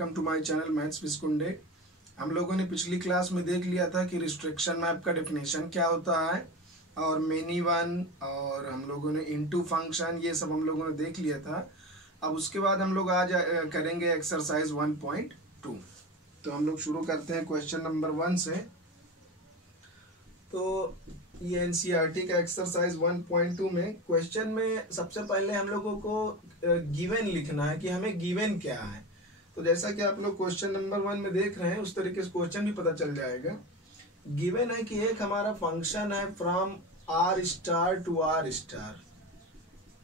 Welcome to my channel maths विस्कुंडे। हम लोगों ने पिछली क्लास में देख लिया था कि रिस्ट्रिक्शन मैप का डेफिनेशन क्या होता है और मेनी वन और हम लोगों ने इनटू फंक्शन, ये सब हम लोगों ने देख लिया था। अब उसके बाद हम लोग आज करेंगे एक्सरसाइज 1.2। तो हम लोग शुरू करते हैं क्वेश्चन नंबर 1 से। तो ये एनसीईआरटी का एक्सरसाइज 1.2 में क्वेश्चन में सबसे पहले हम लोगों को गिवन लिखना है कि हमें गिवन क्या है। तो जैसा कि आप लोग क्वेश्चन नंबर 1 में देख रहे हैं उस तरीके से क्वेश्चन भी पता चल जाएगा। गिवन है कि एक हमारा फंक्शन है from R star to R star.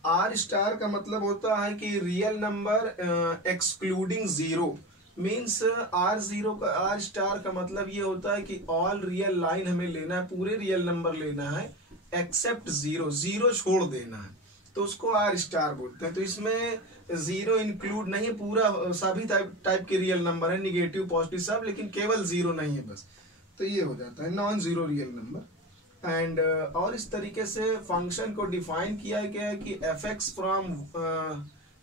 R star का मतलब होता है कि real number excluding zero, means R star का मतलब ये होता है कि ऑल रियल लाइन हमें लेना है, पूरे रियल नंबर लेना है एक्सेप्ट जीरो, जीरो छोड़ देना है, तो उसको आर स्टार बोलते हैं। तो इसमें जीरो इंक्लूड नहीं है, पूरा सभी टाइप के रियल नंबर है, निगेटिव पॉजिटिव सब, लेकिन केवल जीरो नहीं है बस। तो ये हो जाता है non zero real number. And और इस तरीके से फंक्शन को डिफाइन किया गया है कि एफ एक्स फ्रॉम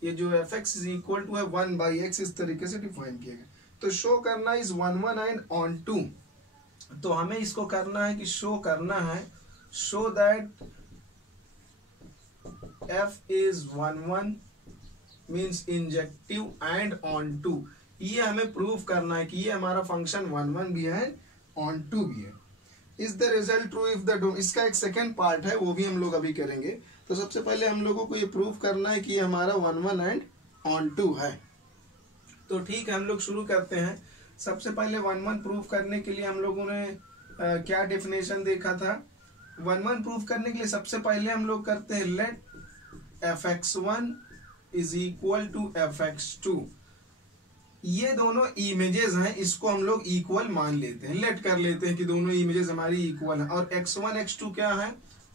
ये जो f x is equal to है 1/x, इस तरीके से डिफाइन किया गया। तो शो करना इज 1 एंड ऑन 2। तो हमें इसको करना है कि शो करना है, show that f is 1 means injective and on 2। ये हमें प्रूव करना है कि ये हमारा फंक्शन 1 भी है ऑन 2 भी है। Is the result true if the इसका एक सेकेंड पार्ट है, वो भी हम लोग अभी करेंगे। तो सबसे पहले हम लोगों को ये प्रूव करना है कि ये हमारा 1 एंड ऑन 2 है। तो ठीक है, हम लोग शुरू करते हैं। सबसे पहले 1 प्रूव करने के लिए हम लोगों ने क्या डेफिनेशन देखा था। 1 प्रूव करने के लिए सबसे पहले हम लोग करते हैं late fx1 is equal to fx2। ये दोनों इमेजेस हैं, इसको हम लोग इक्वल मान लेते हैं, लेट कर लेते हैं कि दोनों इमेजेस हमारी इक्वल हैं। और x1 x2 क्या है,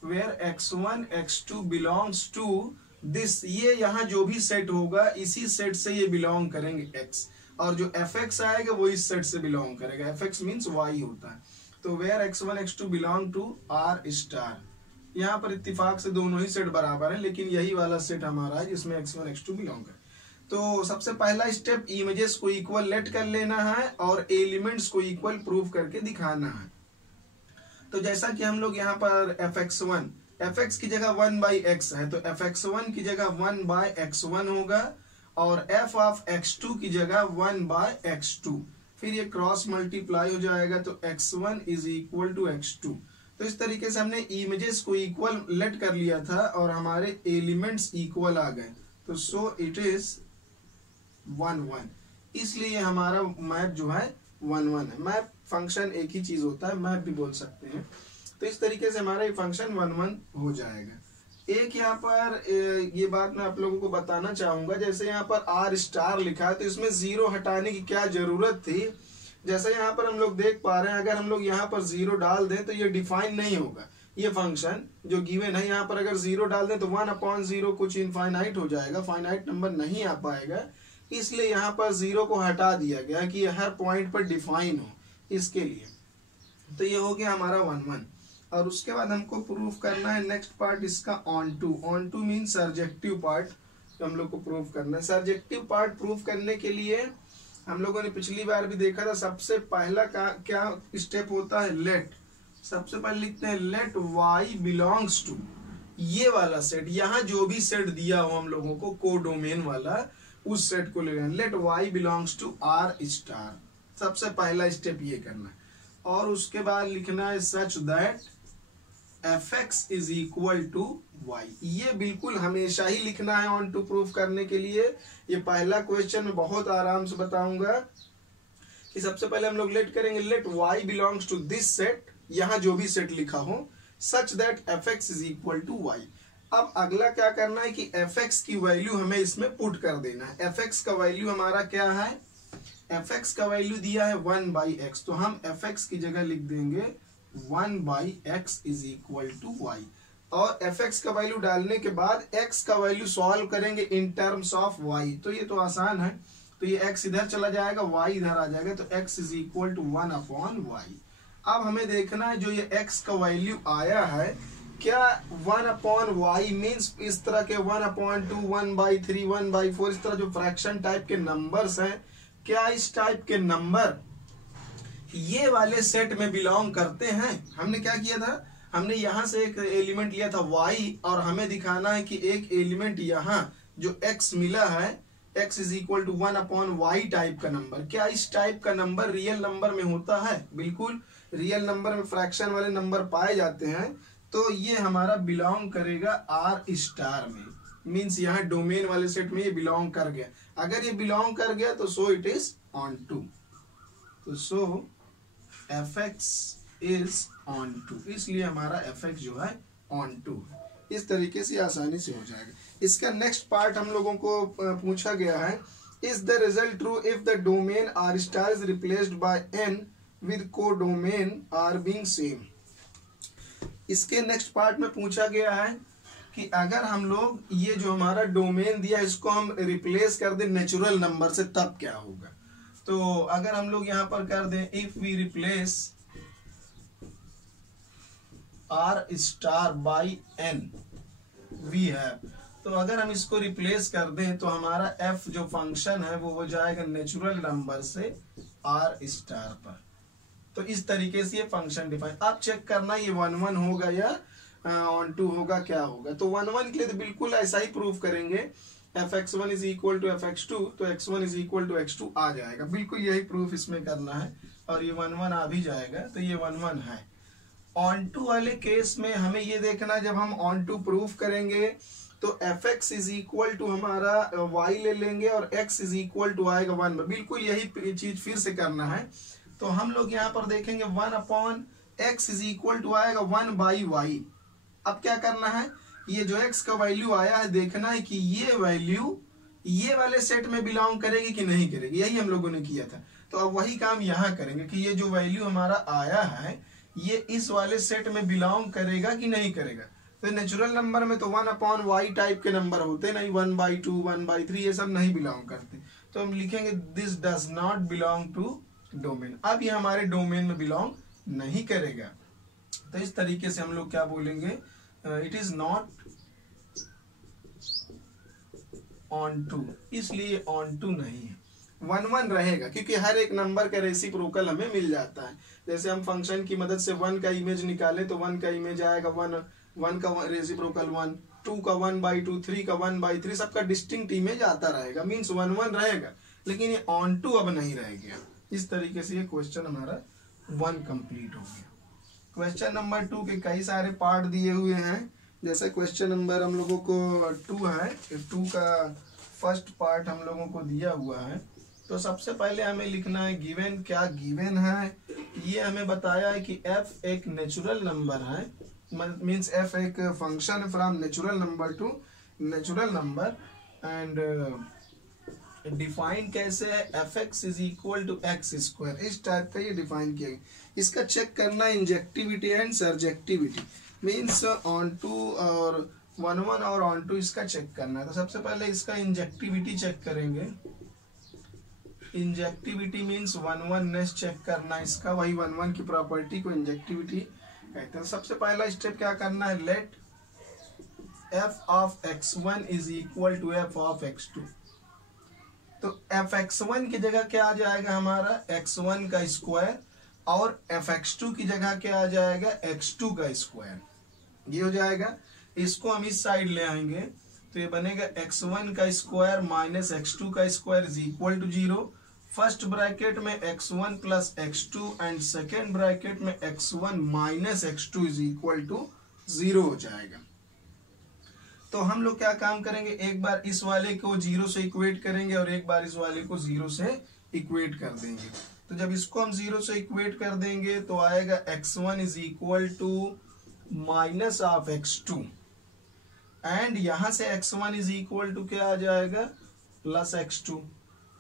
where x1 x2 belongs to this, ये यहाँ जो भी सेट होगा इसी सेट से ये बिलोंग करेंगे x, और जो fx आएगा वो इस सेट से बिलोंग करेगा। fx मीन्स y होता है। तो where x1 x2 belong to r star, यहाँ पर इत्तेफाक से दोनों ही सेट बराबर है, लेकिन यही वाला सेट हमारा है जिसमें x1 x2 बिलोंग करे। तो सबसे पहला स्टेप इमेजेस को इक्वल लेट कर लेना है और एलिमेंट्स को इक्वल प्रूव करके दिखाना है। तो जैसा कि हम लोग यहाँ पर fx1, fx की जगह 1/x है, तो fx1 की जगह 1/x1 होगा और f ऑफ x2 की जगह 1/x2, फिर ये क्रॉस मल्टीप्लाई हो जाएगा, तो x1 is equal to x2। तो इस तरीके से हमने इमेजेस को इक्वल लेट कर लिया था और हमारे एलिमेंट्स इक्वल आ गए। तो सो इट इज 1 इसलिए हमारा मैप जो है 1 है। मैप फंक्शन एक ही चीज होता है, मैप भी बोल सकते हैं। तो इस तरीके से हमारा ये फंक्शन 1 हो जाएगा। एक यहाँ पर ये बात मैं आप लोगों को बताना चाहूंगा, जैसे यहाँ पर आर स्टार लिखा है तो इसमें जीरो हटाने की क्या जरूरत थी। जैसे यहाँ पर हम लोग देख पा रहे हैं, अगर हम लोग यहाँ पर जीरो डाल दें तो ये डिफाइन नहीं होगा। ये फंक्शन जो गिवन है यहाँ पर अगर जीरो डाल दें तो 1/0 कुछ इनफाइनाइट हो जाएगा, फाइनाइट नंबर नहीं आ पाएगा। इसलिए यहाँ पर जीरो को हटा दिया गया कि ये हर पॉइंट पर डिफाइन हो, इसके लिए। तो ये हो गया हमारा 1 और उसके बाद हमको प्रूव करना है नेक्स्ट पार्ट इसका on 2। On 2 mean surjective part हम लोग को प्रूव करना है। सर्जेक्टिव पार्ट प्रूव करने के लिए हम लोगों ने पिछली बार भी देखा था, सबसे पहला क्या स्टेप होता है, लेट। सबसे पहले लिखते हैं लेट y बिलोंग्स टू ये वाला सेट, यहाँ जो भी सेट दिया हो हम लोगों को कोडोमेन वाला, उस सेट को ले लेना। Let y belongs to r star, सबसे पहला स्टेप ये करना है। और उसके बाद लिखना है such that fx is equal to y। ये बिल्कुल हमेशा ही लिखना है ऑन 2 प्रूफ करने के लिए। ये पहला क्वेश्चन में बहुत आराम से बताऊंगा कि सबसे पहले हम लोग लेट करेंगे let y belongs to this set, यहाँ जो भी सेट लिखा हो, such that fx is equal to y। अब अगला क्या करना है कि fx की वैल्यू हमें इसमें पुट कर देना है। fx का वैल्यू हमारा क्या है, fx का वैल्यू दिया है 1/x, तो हम fx की जगह लिख देंगे 1/x is equal to y। और fx का वैल्यू डालने के बाद x का वैल्यू सॉल्व करेंगे इन टर्म्स ऑफ y। तो ये तो आसान है, तो ये x इधर चला जाएगा, y इधर आ जाएगा, तो x is equal to 1/y। अब हमें देखना है जो ये x का वैल्यू आया है, क्या 1/y मीन्स इस तरह के 1/2, 1/3, 1/4 इस तरह जो फ्रैक्शन टाइप के नंबर्स हैं, क्या इस टाइप के नंबर ये वाले सेट में बिलोंग करते हैं? हमने क्या किया था, हमने यहां से एक एलिमेंट लिया था y और हमें दिखाना है कि एक एलिमेंट यहाँ जो x मिला है, x is equal to 1/y type का नंबर, क्या इस टाइप का नंबर रियल नंबर में होता है? बिल्कुल, रियल नंबर में फ्रैक्शन वाले नंबर पाए जाते हैं, तो ये हमारा बिलोंग करेगा R स्टार में, मीन्स यहाँ डोमेन वाले सेट में ये बिलोंग कर गया। अगर ये बिलोंग कर गया तो so it is onto, तो so fx is onto, इसलिए हमारा fx जो है ऑन टू। इस तरीके से आसानी से हो जाएगा। इसका नेक्स्ट पार्ट हम लोगों को पूछा गया है, is the result true if the domain r star is replaced by n with को डोमेन r बीइंग सेम। इसके नेक्स्ट पार्ट में पूछा गया है कि अगर हम लोग ये जो हमारा डोमेन दिया इसको हम रिप्लेस कर दें नेचुरल नंबर से तब क्या होगा। तो अगर हम लोग यहां पर कर दें इफ वी रिप्लेस r स्टार बाई n वी हैव, तो अगर हम इसको रिप्लेस कर दें तो हमारा f जो फंक्शन है वो हो जाएगा नेचुरल नंबर से r स्टार पर। तो इस तरीके से ये फंक्शन डिफाइन, आप चेक करना ये 1 1 होगा या ऑन टू होगा, क्या होगा। तो 1 1 के लिए तो बिल्कुल ऐसा ही प्रूफ करेंगे, fx1 is equal to fx2, तो x1 is equal to x2 आ जाएगा, बिल्कुल यही प्रूफ इसमें करना है और ये 1 1 आ भी जाएगा, तो ये 1 1 है। ऑन टू वाले केस में हमें ये देखना, जब हम ऑन टू प्रूफ करेंगे तो fx इज इक्वल टू हमारा y ले लेंगे और x इज इक्वल टू आएगा 1 में, बिल्कुल यही चीज फिर से करना है। तो हम लोग यहाँ पर देखेंगे 1/x इज इक्वल टू आएगा 1/y। अब क्या करना है, ये जो x का वैल्यू आया है देखना है कि ये वैल्यू ये वाले सेट में बिलोंग करेगी कि नहीं करेगी, यही हम लोगों ने किया था। तो अब वही काम यहाँ करेंगे कि ये जो वैल्यू हमारा आया है ये इस वाले सेट में बिलोंग करेगा कि नहीं करेगा। तो नेचुरल नंबर में तो 1/y टाइप के नंबर होते नहीं, 1/2 1/3 ये सब नहीं बिलोंग करते, तो हम लिखेंगे this does not belong to domain. अब ये हमारे डोमेन में बिलोंग नहीं करेगा, तो इस तरीके से हम लोग क्या बोलेंगे, it is not onto, इसलिए ऑन टू नहीं है। 1 1 रहेगा क्योंकि हर एक नंबर का रेसिप्रोकल हमें मिल जाता है। जैसे हम फंक्शन की मदद से 1 का इमेज निकाले तो 1 का इमेज आएगा 1 का रेसिप्रोकल 1, 2 का 1/2, 3 का 1/3, सबका डिस्टिंक्ट इमेज आता रहेगा, मीन्स 1 1 रहेगा, लेकिन ये ऑन टू अब नहीं रह गया। इस तरीके से ये क्वेश्चन हमारा 1 कंप्लीट हो गया। क्वेश्चन नंबर 2 के कई सारे पार्ट दिए हुए हैं, जैसे क्वेश्चन नंबर हम लोगों को 2 है, 2 का फर्स्ट पार्ट हम लोगों को दिया हुआ है। तो सबसे पहले हमें लिखना है गिवन, क्या गिवन है, ये हमें बताया है कि f एक नेचुरल नंबर है, मीन्स f एक function from natural number to natural number, and define कैसे है, fx is equal to x square, इस टाइप का ये डिफाइन किया गया। इसका चेक करना injectivity and surjectivity, means onto और 1 1 और ऑन टू इसका चेक करना है। तो सबसे पहले इसका इंजेक्टिविटी चेक करेंगे। इंजेक्टिविटी मीन्स 1 1 नेस चेक करना इसका, वही 1 1 की प्रॉपर्टी को इंजेक्टिविटी कहते हैं। सबसे पहला स्टेप क्या करना है, let f of x1 is equal to f of x2। तो fx1 की जगह क्या आ जाएगा हमारा x1 का स्क्वायर, और fx2 की जगह क्या आ जाएगा x2 का स्क्वायर, ये हो जाएगा। इसको हम इस साइड ले आएंगे तो ये बनेगा x1 का स्क्वायर माइनस x2 का square is equal to 0। First bracket में x1 plus x2 and second bracket में x1 minus x2 is equal to 0 हो जाएगा। तो हम लोग क्या काम करेंगे, एक बार इस वाले को 0 से इक्वेट करेंगे और एक बार इस वाले को 0 से इक्वेट कर देंगे। तो जब इसको हम 0 से इक्वेट कर देंगे तो आएगा x1 is equal to minus of x2, and यहां से x1 इज इक्वल टू क्या आ जाएगा, प्लस x2।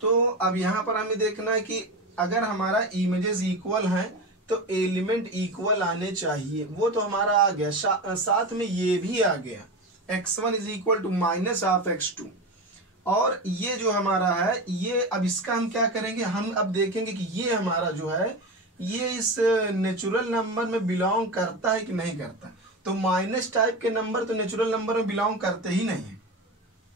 तो अब यहां पर हमें देखना है कि अगर हमारा इमेजेस इक्वल हैं तो एलिमेंट इक्वल आने चाहिए, वो तो हमारा आ गया, साथ में ये भी आ गया, x1 is equal to minus of x2। और ये जो हमारा है ये, अब इसका हम क्या करेंगे, हम अब देखेंगे कि ये हमारा जो है ये इस नेचुरल नंबर में बिलोंग करता है कि नहीं करता। तो माइनस टाइप के नंबर तो नेचुरल नंबर में बिलोंग करते ही नहीं है,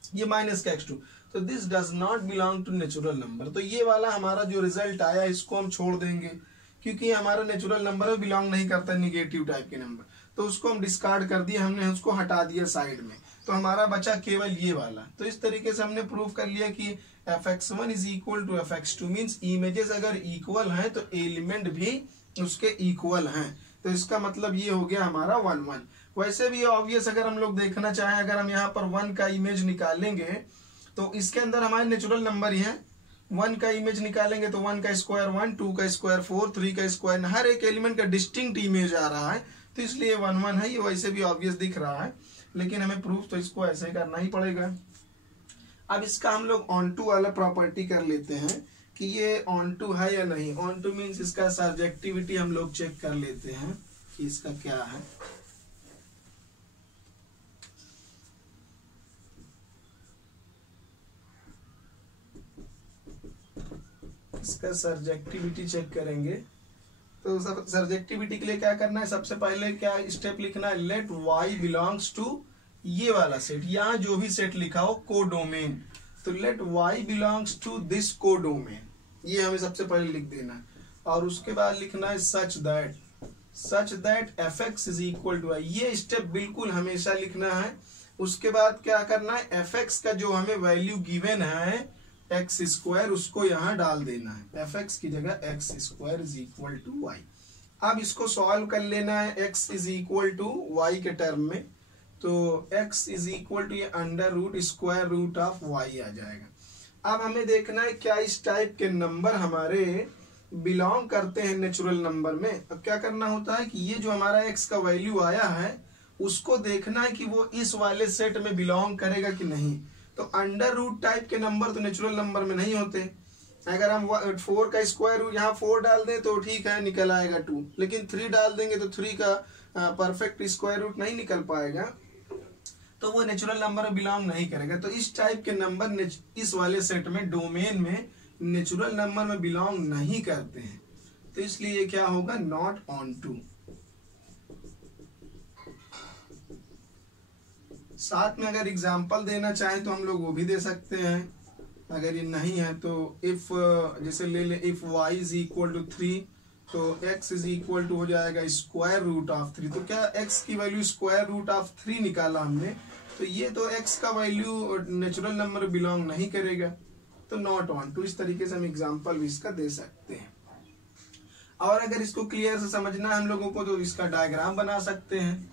ये माइनस का x2, तो this does not belong to natural number. तो ये वाला हमारा जो रिजल्ट आया इसको हम छोड़ देंगे, क्योंकि हमारा नेचुरल नंबर में बिलोंग नहीं करता निगेटिव टाइप के नंबर, तो उसको हम डिस्कार्ड कर दिया, हमने उसको हटा दिया साइड में। तो हमारा बचा केवल ये वाला। तो इस तरीके से हमने प्रूव कर लिया कि fx1 is equal to fx2, means images अगर इक्वल हैं तो एलिमेंट भी उसके इक्वल हैं। तो इसका मतलब ये हो गया हमारा 1 1। वैसे भी ऑब्वियस अगर हम लोग देखना चाहें, अगर हम यहाँ पर 1 का इमेज निकालेंगे तो इसके अंदर हमारे नेचुरल नंबर ही है। 1 का इमेज निकालेंगे तो 1 का स्क्वायर 1, 2 का स्क्वायर 4, 3 का स्क्वायर, हर एक एलिमेंट का डिस्टिंक्ट इमेज आ रहा है, तो इसलिए 1 1 है। ये वैसे भी ऑब्वियस दिख रहा है, लेकिन हमें प्रूफ तो इसको ऐसे ही करना ही पड़ेगा। अब इसका हम लोग ऑन टू वाला प्रॉपर्टी कर लेते हैं कि ये ऑन टू है या नहीं। ऑन टू मीन्स इसका सर्जेक्टिविटी हम लोग चेक कर लेते हैं कि इसका क्या है। इसका सर्जेक्टिविटी चेक करेंगे, तो सर्जेक्टिविटी के लिए क्या करना है, सबसे पहले क्या स्टेप लिखना है, लेट y बिलोंग्स टू ये वाला सेट, यहाँ जो भी सेट लिखा हो कोडोमेन, तो let y belongs to this codomain, ये हमें सबसे पहले लिख देना है। और उसके बाद लिखना है such that fx is equal to y, ये स्टेप बिल्कुल हमेशा लिखना है। उसके बाद क्या करना है, fx का जो हमें वैल्यू गिवन है एक्स स्क्वायर, उसको यहाँ डाल देना है, fx की जगह x square is equal to y. अब इसको सॉल्व कर लेना है x is equal to y के टर्म में, तो x इज इक्वल टू ये under root square root of y आ जाएगा। अब हमें देखना है क्या इस टाइप के नंबर हमारे बिलोंग करते हैं नेचुरल नंबर में। अब क्या करना होता है कि ये जो हमारा x का वैल्यू आया है उसको देखना है कि वो इस वाले सेट में बिलोंग करेगा कि नहीं। तो अंडर रूट टाइप के नंबर तो नेचुरल नंबर में नहीं होते। अगर हम 4 का स्क्वायर रूट यहाँ 4 डाल दें तो ठीक है, निकल आएगा 2, लेकिन 3 डाल देंगे तो 3 का परफेक्ट स्क्वायर रूट नहीं निकल पाएगा, तो वो नेचुरल नंबर में बिलोंग नहीं करेगा। तो इस टाइप के नंबर इस वाले सेट में डोमेन में नेचुरल नंबर में बिलोंग नहीं करते हैं, तो इसलिए क्या होगा, नॉट ऑन टू। साथ में अगर एग्जाम्पल देना चाहें तो हम लोग वो भी दे सकते हैं। अगर ये नहीं है तो इफ जैसे ले ले, if y is equal to 3 तो x इज इक्वल टू हो जाएगा स्क्वायर रूट ऑफ 3। तो क्या x की वैल्यू स्क्वायर रूट ऑफ 3 निकाला हमने, तो ये तो x का वैल्यू नेचुरल नंबर बिलोंग नहीं करेगा, तो नॉट ऑन टू। इस तरीके से हम एग्जाम्पल भी इसका दे सकते हैं। और अगर इसको क्लियर से समझना है हम लोगों को तो इसका डायग्राम बना सकते हैं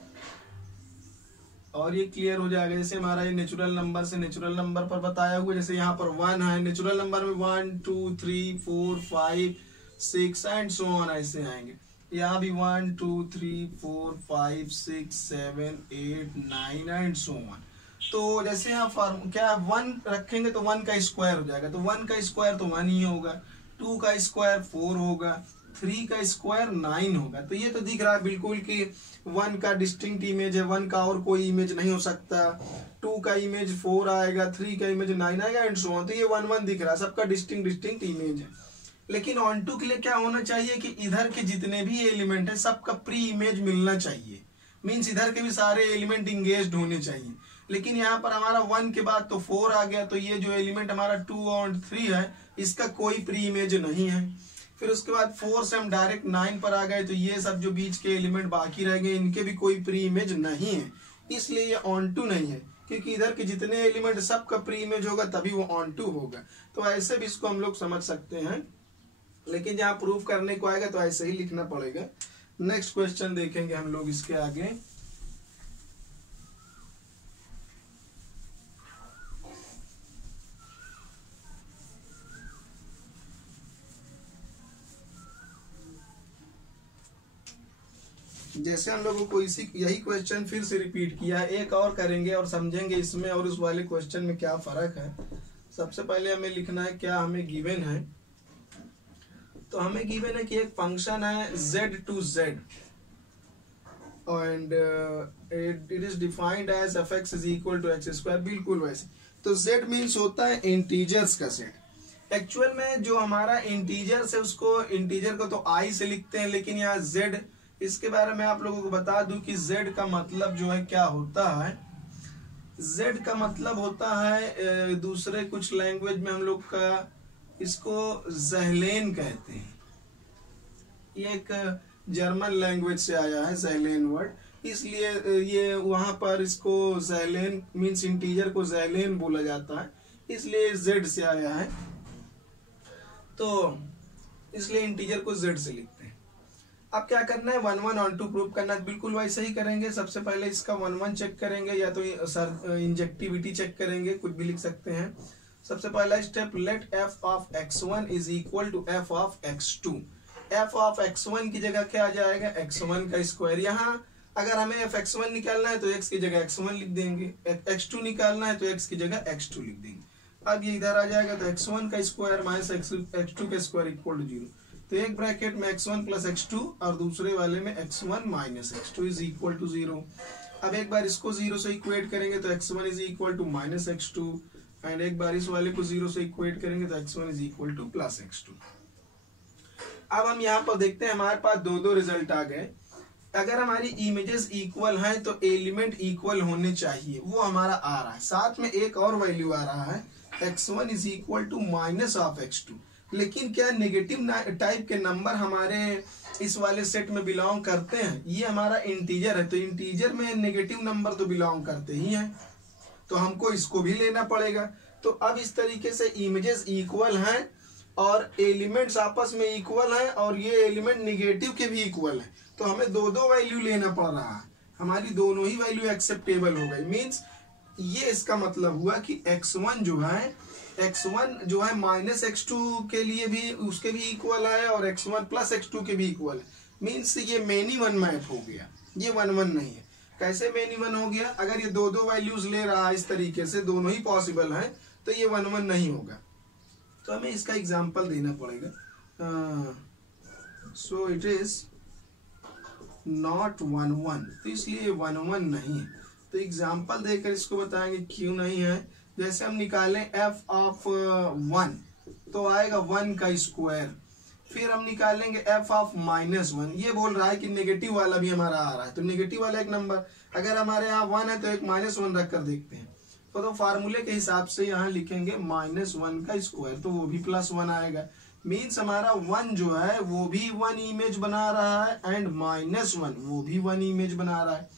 और ये क्लियर हो जाएगा। जैसे हमारा ये नेचुरल नंबर से नेचुरल नंबर पर बताया हुआ, जैसे यहाँ पर 1 है, नेचुरल नंबर में 1 2 3 4 5 6 एंड सो ऑन ऐसे आएंगे। यहाँ भी 1 2 3 4 5 6 7 8 9 एंड सो ऑन। तो जैसे यहाँ फॉर्म क्या 1 रखेंगे तो 1 का स्क्वायर हो जाएगा, तो 1 का स्क्वायर तो 1 ही होगा, 2 का स्क्वायर 4 होगा, 3 का स्क्वायर 9 होगा। तो ये तो दिख रहा है बिल्कुल कि 1 का डिस्टिंक्ट इमेज है, 1 का और कोई इमेज नहीं हो सकता, 2 का इमेज 4 आएगा, 3 का इमेज 9 आएगा एंड सो ऑन। तो ये 1 1 दिख रहा है, सबका डिस्टिंक्ट इमेज है। लेकिन ऑन टू के लिए क्या होना चाहिए कि इधर के जितने भी एलिमेंट है सबका प्री इमेज मिलना चाहिए, मीन्स इधर के भी सारे एलिमेंट इंगेज्ड होने चाहिए। लेकिन यहाँ पर हमारा 1 के बाद तो 4 आ गया, तो ये जो एलिमेंट हमारा 2 और 3 है इसका कोई प्री इमेज नहीं है। फिर उसके बाद 4 से हम डायरेक्ट 9 पर आ गए, तो ये सब जो बीच के एलिमेंट बाकी रह गए इनके भी कोई प्री इमेज नहीं है, इसलिए ये ऑन टू नहीं है, क्योंकि इधर के जितने एलिमेंट सबका प्री इमेज होगा तभी वो ऑन टू होगा। तो ऐसे भी इसको हम लोग समझ सकते हैं, लेकिन जहाँ प्रूफ करने को आएगा तो ऐसे ही लिखना पड़ेगा। नेक्स्ट क्वेश्चन देखेंगे हम लोग इसके आगे। जैसे हम लोगों को यही क्वेश्चन फिर से रिपीट किया, एक और करेंगे और समझेंगे इसमें और उस वाले क्वेश्चन में क्या फर्क है। सबसे पहले हमें लिखना है क्या हमें गिवन है, तो हमें गिवन है कि एक फंक्शन है z to z and it is defined as fx is equal to x square, बिल्कुल वैसे। तो z मीन्स होता है इंटीजर्स का सेट। एक्चुअल में जो हमारा इंटीजर्स है उसको इंटीजर को तो i से लिखते हैं, लेकिन यहाँ z, इसके बारे में आप लोगों को बता दूं कि z का मतलब जो है क्या होता है, Z का मतलब होता है दूसरे कुछ लैंग्वेज में हम लोग का इसको ज़हलेन कहते हैं। ये एक जर्मन लैंग्वेज से आया है ज़हलेन वर्ड, इसलिए ये वहां पर इसको ज़हलेन मीन्स इंटीजर को ज़हलेन बोला जाता है, इसलिए Z से आया है, तो इसलिए इंटीजर को Z से लिखते हैं। अब क्या करना है, 1 1 ऑन टू प्रूव करना है। बिल्कुल वैसे ही करेंगे। सबसे पहले इसका 1 1 चेक करेंगे, या तो सर इंजेक्टिविटी चेक करेंगे, कुछ भी लिख सकते हैं। सबसे पहला step, let f of x1 is equal to f of x2। f of x1 की जगह क्या आ जाएगा, x1 का स्क्वायर। यहाँ अगर हमें f x1 निकालना है तो x की जगह x1 लिख देंगे, x2 निकालना है तो x की जगह x2 लिख देंगे। अब ये इधर आ जाएगा तो x1 का स्क्वायर माइनस x2 का स्क्वायर इक्वल टू 0। तो एक ब्रैकेट में x1 प्लस x2 और दूसरे वाले में x1 minus x2 is equal to 0। अब एक बार इसको 0 से इक्वेट करेंगे तो x1 is equal to minus x2, and एक बार इस वाले को 0 से इक्वेट करेंगे तो x1 is equal to plus x2। अब हम यहाँ पर देखते हैं हमारे पास दो रिजल्ट आ गए। अगर हमारी इमेजेस इक्वल हैं तो एलिमेंट इक्वल होने चाहिए, वो हमारा आ रहा है। साथ में एक और वैल्यू आ रहा है, x1 is equal to minus of x2। लेकिन क्या नेगेटिव टाइप के नंबर हमारे इस वाले सेट में बिलोंग करते हैं? ये हमारा इंटीजर है, तो इंटीजर में नेगेटिव नंबर तो बिलोंग करते ही हैं, तो हमको इसको भी लेना पड़ेगा। तो अब इस तरीके से इमेजेस इक्वल हैं और एलिमेंट्स आपस में इक्वल हैं, और ये एलिमेंट निगेटिव के भी इक्वल हैं, तो हमें दो वैल्यू लेना पड़ रहा है। हमारी दोनों ही वैल्यू एक्सेप्टेबल हो गई। मीन्स ये इसका मतलब हुआ कि x1 जो है माइनस x2 के लिए भी उसके भी इक्वल है, और x1 प्लस x2 के भी इक्वल है। मीन्स ये मेनी वन मैप हो गया, ये 1 1 नहीं है। कैसे मेनी वन हो गया? अगर ये दो वैल्यूज ले रहा है इस तरीके से, दोनों ही पॉसिबल हैं, तो ये 1 1 नहीं होगा। तो हमें इसका एग्जाम्पल देना पड़ेगा। सो इट इज नॉट 1 1, तो इसलिए 1 1 नहीं है। तो एग्जाम्पल देकर इसको बताएंगे क्यों नहीं है। जैसे हम निकालें f ऑफ 1 तो आएगा 1 का स्क्वायर, फिर हम निकालेंगे f ऑफ माइनस 1। ये बोल रहा है कि नेगेटिव वाला भी हमारा आ रहा है, तो नेगेटिव वाला एक नंबर अगर हमारे यहाँ 1 है तो एक माइनस 1 रख कर देखते हैं। तो फार्मूले के हिसाब से यहाँ लिखेंगे माइनस 1 का स्क्वायर, तो वो भी प्लस 1 आएगा। मीन्स हमारा 1 जो है वो भी 1 इमेज बना रहा है, एंड माइनस 1 वो भी 1 इमेज बना रहा है।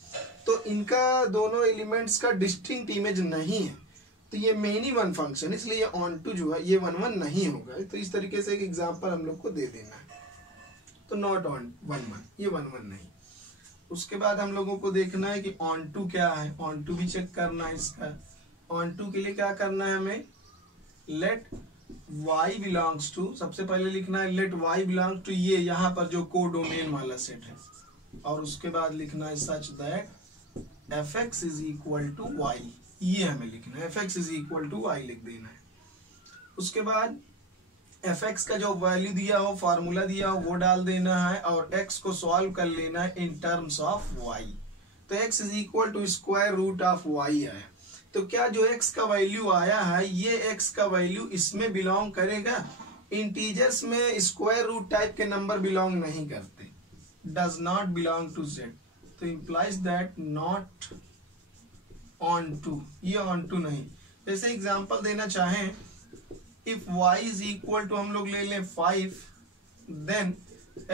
तो इनका दोनों एलिमेंट्स का डिस्टिंक्ट इमेज नहीं है, तो ये मेनी वन फंक्शन, इसलिए ऑन टू जो है ये 1 1 नहीं होगा। तो इस तरीके से एक एग्जांपल हम लोग को दे देना है। तो नॉट ऑन 1 1, ये 1 1 नहीं। उसके बाद हम लोगों को देखना है कि ऑन टू क्या है, ऑन टू भी चेक करना है इसका। ऑन टू के लिए क्या करना है हमें, लेट y बिलोंग्स टू, सबसे पहले लिखना है लेट y बिलोंग्स टू ये यहाँ पर जो कोडोमेन वाला सेट है, और उसके बाद लिखना है such that fx is equal to y, ये हमें लिखना है, fx is equal to y लिख देना है। उसके बाद fx का जो वैल्यू दिया हो, फार्मूला दिया हो, वो डाल देना है, और x को सॉल्व कर लेना है इन टर्म्स ऑफ y। तो x is equal to square root of y आया। तो क्या जो x का वैल्यू आया है, ये x का वैल्यू इसमें बिलोंग करेगा? इंटीजर्स में स्क्वायर रूट टाइप के नंबर बिलोंग नहीं करते, does not belong to z। तो implies that not onto, ये ऑन टू नहीं। जैसे एग्जांपल देना चाहें, if y is equal to हम लोग ले लें 5, then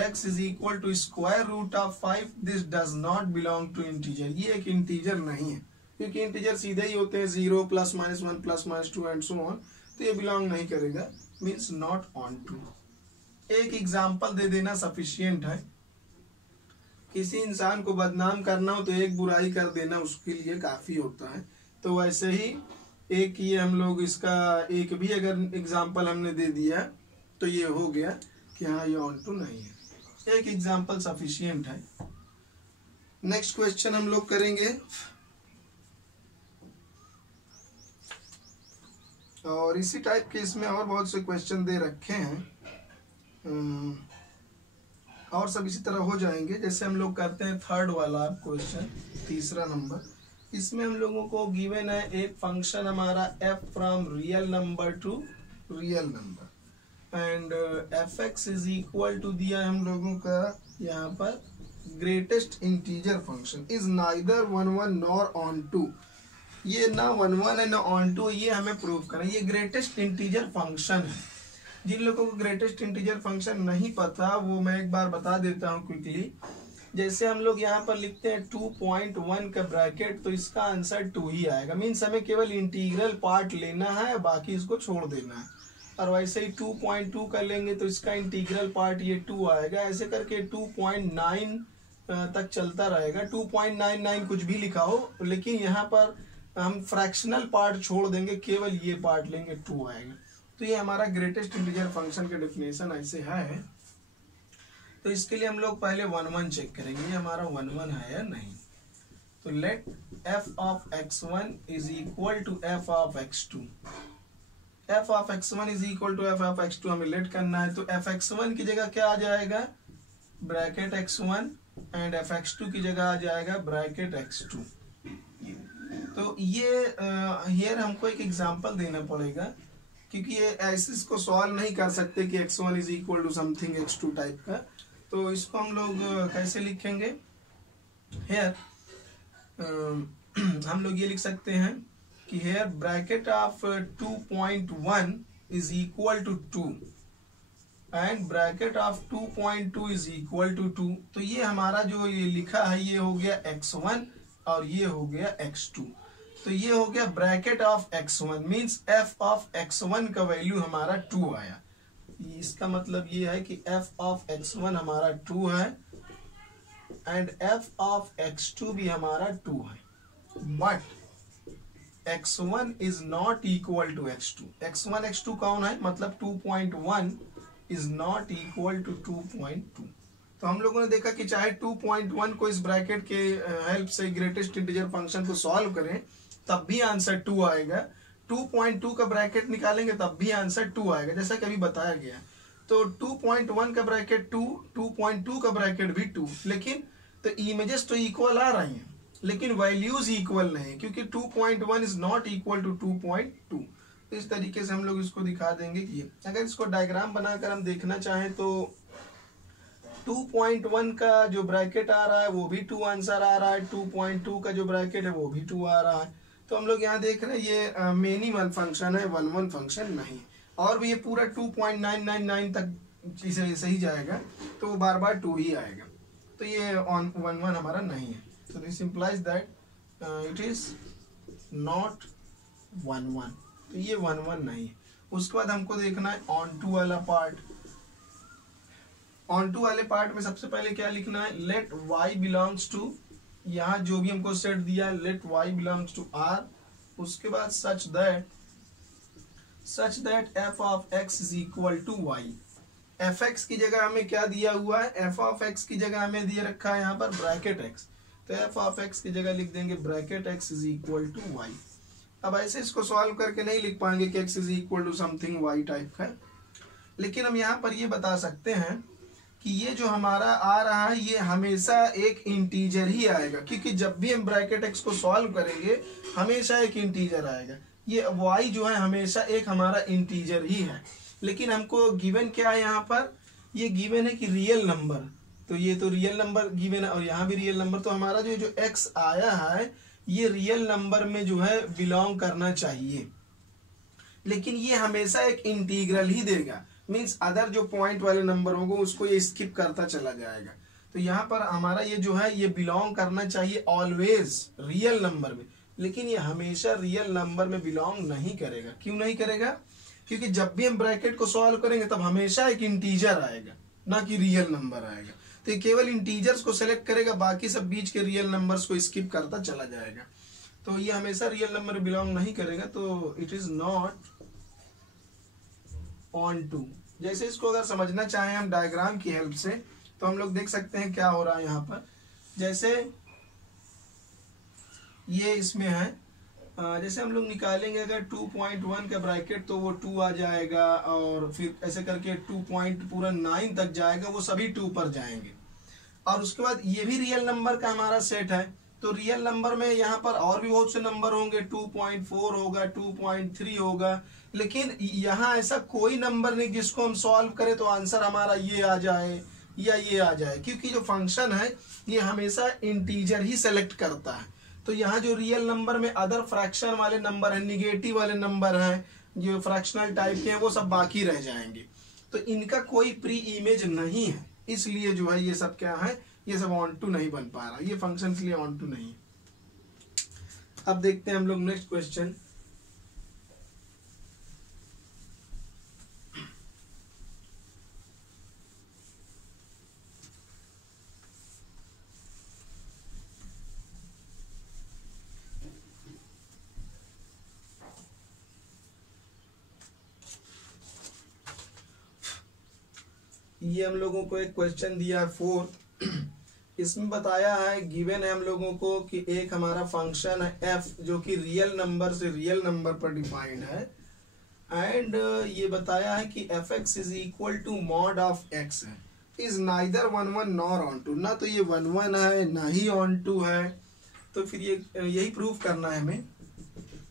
x is equal to square root of 5, this does not belong to integer. ये एक इंटीजर नहीं है, क्योंकि इंटीजर सीधे ही होते हैं 0 plus minus 1 plus minus 2 and so on, तो ये बिलोंग नहीं करेगा। Means not onto. एक एग्जांपल दे देना सफिशियंट है। किसी इंसान को बदनाम करना हो तो एक बुराई कर देना उसके लिए काफी होता है। तो वैसे ही एक ये हम लोग इसका एक भी अगर एग्जांपल हमने दे दिया तो ये हो गया कि हाँ ये ऑन टू नहीं है। एक एग्जांपल सफिशियंट है। नेक्स्ट क्वेश्चन हम लोग करेंगे, और इसी टाइप के इसमें और बहुत से क्वेश्चन दे रखे हैं, और सब इसी तरह हो जाएंगे। जैसे हम लोग करते हैं थर्ड वाला क्वेश्चन, तीसरा नंबर। इसमें हम लोगों को गिवन है एक फंक्शन हमारा f from real number to real number, and fx is equal to दिया हम लोगों का यहाँ पर greatest integer function is neither 1 1 nor onto. ये ना 1 1 है ना ऑन टू, ये हमें प्रूव करना। ये ग्रेटेस्ट इंटीजर फंक्शन है। जिन लोगों को ग्रेटेस्ट इंटीजर फंक्शन नहीं पता वो मैं एक बार बता देता हूँ क्विकली। जैसे हम लोग यहाँ पर लिखते हैं 2.1 का ब्रैकेट, तो इसका आंसर 2 ही आएगा। मीन्स हमें केवल इंटीग्रल पार्ट लेना है, बाकी इसको छोड़ देना है। और वैसे ही 2.2 कर लेंगे तो इसका इंटीग्रल पार्ट ये 2 आएगा। ऐसे करके 2.9 तक चलता रहेगा। 2.99 कुछ भी लिखा हो, लेकिन यहाँ पर हम फ्रैक्शनल पार्ट छोड़ देंगे, केवल ये पार्ट लेंगे, 2 आएगा। तो ये हमारा ग्रेटेस्ट इंटीजर फंक्शन का डेफिनेशन ऐसे है। तो इसके लिए हम लोग पहले 1 1 चेक करेंगे, ये हमारा 1 1 है या नहीं। तो let f of x1 is equal to f of x2। f of x1 is equal to f of x2 हमें लेट करना है। तो f x1 की जगह क्या आ जाएगा, bracket x1, and f x2 की जगह आ जाएगा ब्रैकेट x2। तो ये हियर हमको एक एग्जांपल देना पड़ेगा, क्योंकि ये ऐसे इसको सॉल्व नहीं कर सकते कि x1 is equal to something x2 type का। तो इसको हम लोग कैसे लिखेंगे, हियर हम लोग ये लिख सकते हैं कि here bracket of 2.1 is equal to 2 and bracket of 2.2 is equal to 2। तो ये हमारा जो ये लिखा है ये हो गया x1 और ये हो गया x2। तो ये हो गया bracket of x1, means f of x1 का वैल्यू हमारा 2 आया। इसका मतलब ये है कि f ऑफ x1 हमारा 2 है एंड f ऑफ x2 भी हमारा 2 है, but x1 is not equal to x2। x1 x2 कौन है, मतलब 2.1 इज नॉट इक्वल टू 2.2। तो हम लोगों ने देखा कि चाहे 2.1 को इस ब्रैकेट के हेल्प से ग्रेटेस्ट इंटीजर फंक्शन को सॉल्व करें तब भी आंसर 2 आएगा। 2.2 का ब्रैकेट निकालेंगे तब भी आंसर 2 आएगा, जैसा कि अभी बताया गया। तो 2.1 का ब्रैकेट 2, 2.2 का ब्रैकेट भी 2, लेकिन तो इमेजेस तो इक्वल आ रही हैं लेकिन वैल्यूज इक्वल नहीं, क्योंकि 2.1 इज नॉट इक्वल टू 2.2। इस तरीके से हम लोग इसको दिखा देंगे कि अगर इसको डायग्राम बनाकर हम देखना चाहें तो 2.1 का जो ब्रैकेट आ रहा है वो भी 2 आंसर आ रहा है, 2.2 का जो ब्रैकेट है वो भी 2 आ रहा है। तो हम लोग यहाँ देख रहे हैं ये मिनिमल फंक्शन है, 1 1 फंक्शन नहीं। और भी ये पूरा 2.999 तक इसे सही जाएगा, तो बार बार 2 ही आएगा। तो ये 1 1 हमारा नहीं है। तो this implies that it is not 1 1। तो ये 1 1 नहीं है। उसके बाद हमको देखना है ऑन टू वाला पार्ट। ऑन टू वाले पार्ट में सबसे पहले क्या लिखना है, लेट y बिलोंग्स टू, यहाँ जो भी हमको सेट दिया है let y belongs to r। उसके बाद such that f of x is equal to y। fx की जगह हमें क्या दिया हुआ है, f ऑफ x की जगह हमें दिया रखा है यहाँ पर ब्रैकेट x। तो f ऑफ x की जगह लिख देंगे bracket x is equal to y। अब ऐसे इसको सॉल्व करके नहीं लिख पाएंगे कि x is equal to something y type का, लेकिन हम यहाँ पर ये बता सकते हैं कि ये जो हमारा आ रहा है ये हमेशा एक इंटीजर ही आएगा, क्योंकि जब भी हम ब्रैकेट x को सॉल्व करेंगे हमेशा एक इंटीजर आएगा। ये y जो है हमेशा एक हमारा इंटीजर ही है। लेकिन हमको गिवन क्या है यहाँ पर, ये गिवन है कि रियल नंबर। तो ये तो रियल नंबर गिवन है और यहाँ भी रियल नंबर। तो हमारा जो x आया है ये रियल नंबर में जो है बिलोंग करना चाहिए, लेकिन ये हमेशा एक इंटीग्रल ही देगा। मीन्स अदर जो पॉइंट वाले नंबर होंगे उसको ये स्किप करता चला जाएगा। तो यहाँ पर हमारा ये जो है ये बिलोंग करना चाहिए ऑलवेज रियल नंबर में, लेकिन ये हमेशा रियल नंबर में बिलोंग नहीं करेगा। क्यों नहीं करेगा, क्योंकि जब भी हम ब्रैकेट को सॉल्व करेंगे तब हमेशा एक इंटीजर आएगा, ना कि रियल नंबर आएगा। तो ये केवल इंटीजर्स को सेलेक्ट करेगा, बाकी सब बीच के रियल नंबर्स को स्किप करता चला जाएगा। तो ये हमेशा रियल नंबर में बिलोंग नहीं करेगा। तो it is not onto. जैसे इसको अगर समझना चाहें हम डायग्राम की हेल्प से तो हम लोग देख सकते हैं क्या हो रहा है यहाँ पर। जैसे ये इसमें है, जैसे हम लोग निकालेंगे अगर 2.1 का ब्रैकेट तो वो 2 आ जाएगा, और फिर ऐसे करके 2.9 तक जाएगा, वो सभी 2 पर जाएंगे। और उसके बाद ये भी रियल नंबर का हमारा सेट है, तो रियल नंबर में यहाँ पर और भी बहुत से नंबर होंगे, 2.4 होगा, 2.3 होगा, लेकिन यहाँ ऐसा कोई नंबर नहीं जिसको हम सॉल्व करें तो आंसर हमारा ये आ जाए या ये आ जाए, क्योंकि जो फंक्शन है ये हमेशा इंटीजर ही सेलेक्ट करता है। तो यहाँ जो रियल नंबर में अदर फ्रैक्शन वाले नंबर है, निगेटिव वाले नंबर हैं, जो फ्रैक्शनल टाइप के हैं, वो सब बाकी रह जाएंगे। तो इनका कोई प्री इमेज नहीं है, इसलिए जो है ये सब क्या है, ये सब ऑन टू नहीं बन पा रहा, ये फंक्शन इसलिए ऑन टू नहीं है। अब देखते हैं हम लोग नेक्स्ट क्वेश्चन। ये हम लोगों को एक क्वेश्चन दिया है 4। इसमें बताया है, गिवन है हम लोगों को कि एक हमारा फंक्शन है f जो कि रियल नंबर से रियल नंबर पर डिफाइंड है, एंड ये बताया है कि fx is equal to mod of x है, is neither 1 1 nor onto, ना तो ये 1 1 है ना ही ऑन टू है। तो फिर ये यही प्रूफ करना है हमें।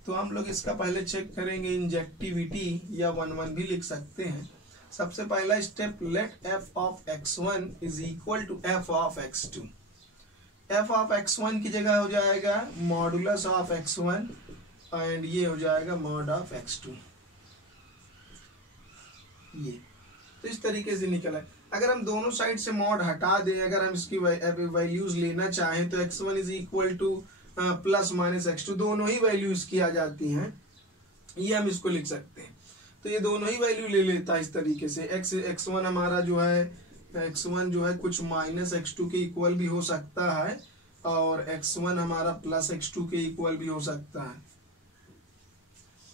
तो हम लोग इसका पहले चेक करेंगे इंजेक्टिविटी, या 1 1 भी लिख सकते हैं। सबसे पहला step, let f of x1 is equal to f of x2। f of x1 की जगह हो जाएगा मॉडुलस ऑफ x1 एंड ये हो जाएगा मॉड ऑफ x2। ये तो इस तरीके से निकला। अगर हम दोनों साइड से मॉड हटा दें, अगर हम इसकी वैल्यूज लेना चाहें तो x1 is equal to plus minus x2, दोनों ही वैल्यूज की आ जाती हैं, ये हम इसको लिख सकते हैं। तो ये दोनों ही वैल्यू ले लेता है इस तरीके से। x1 हमारा जो है, x1 जो है कुछ माइनस x2 के इक्वल भी हो सकता है, और x1 हमारा प्लस x2 के इक्वल भी हो सकता है।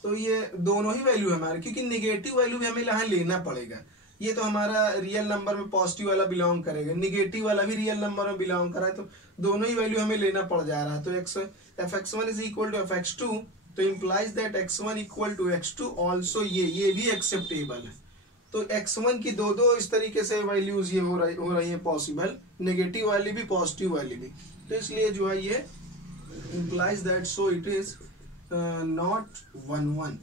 तो ये दोनों ही वैल्यू हमारे, क्योंकि निगेटिव वैल्यू भी हमें यहाँ लेना पड़ेगा। ये तो हमारा रियल नंबर में पॉजिटिव वाला बिलोंग करेगा, निगेटिव वाला भी रियल नंबर में बिलोंग कर रहा है, तो दोनों ही वैल्यू हमें लेना पड़ जा रहा है। तो fx1 is equal to fx2, तो implies that x1 equal to x2 also, ये भी एक्सेप्टेबल है। तो x1 की दो इस तरीके से वैल्यूज ये हो रही है पॉसिबल, नेगेटिव वाली भी पॉजिटिव वाली भी। तो इसलिए जो है ये implies that so it is not 1 1।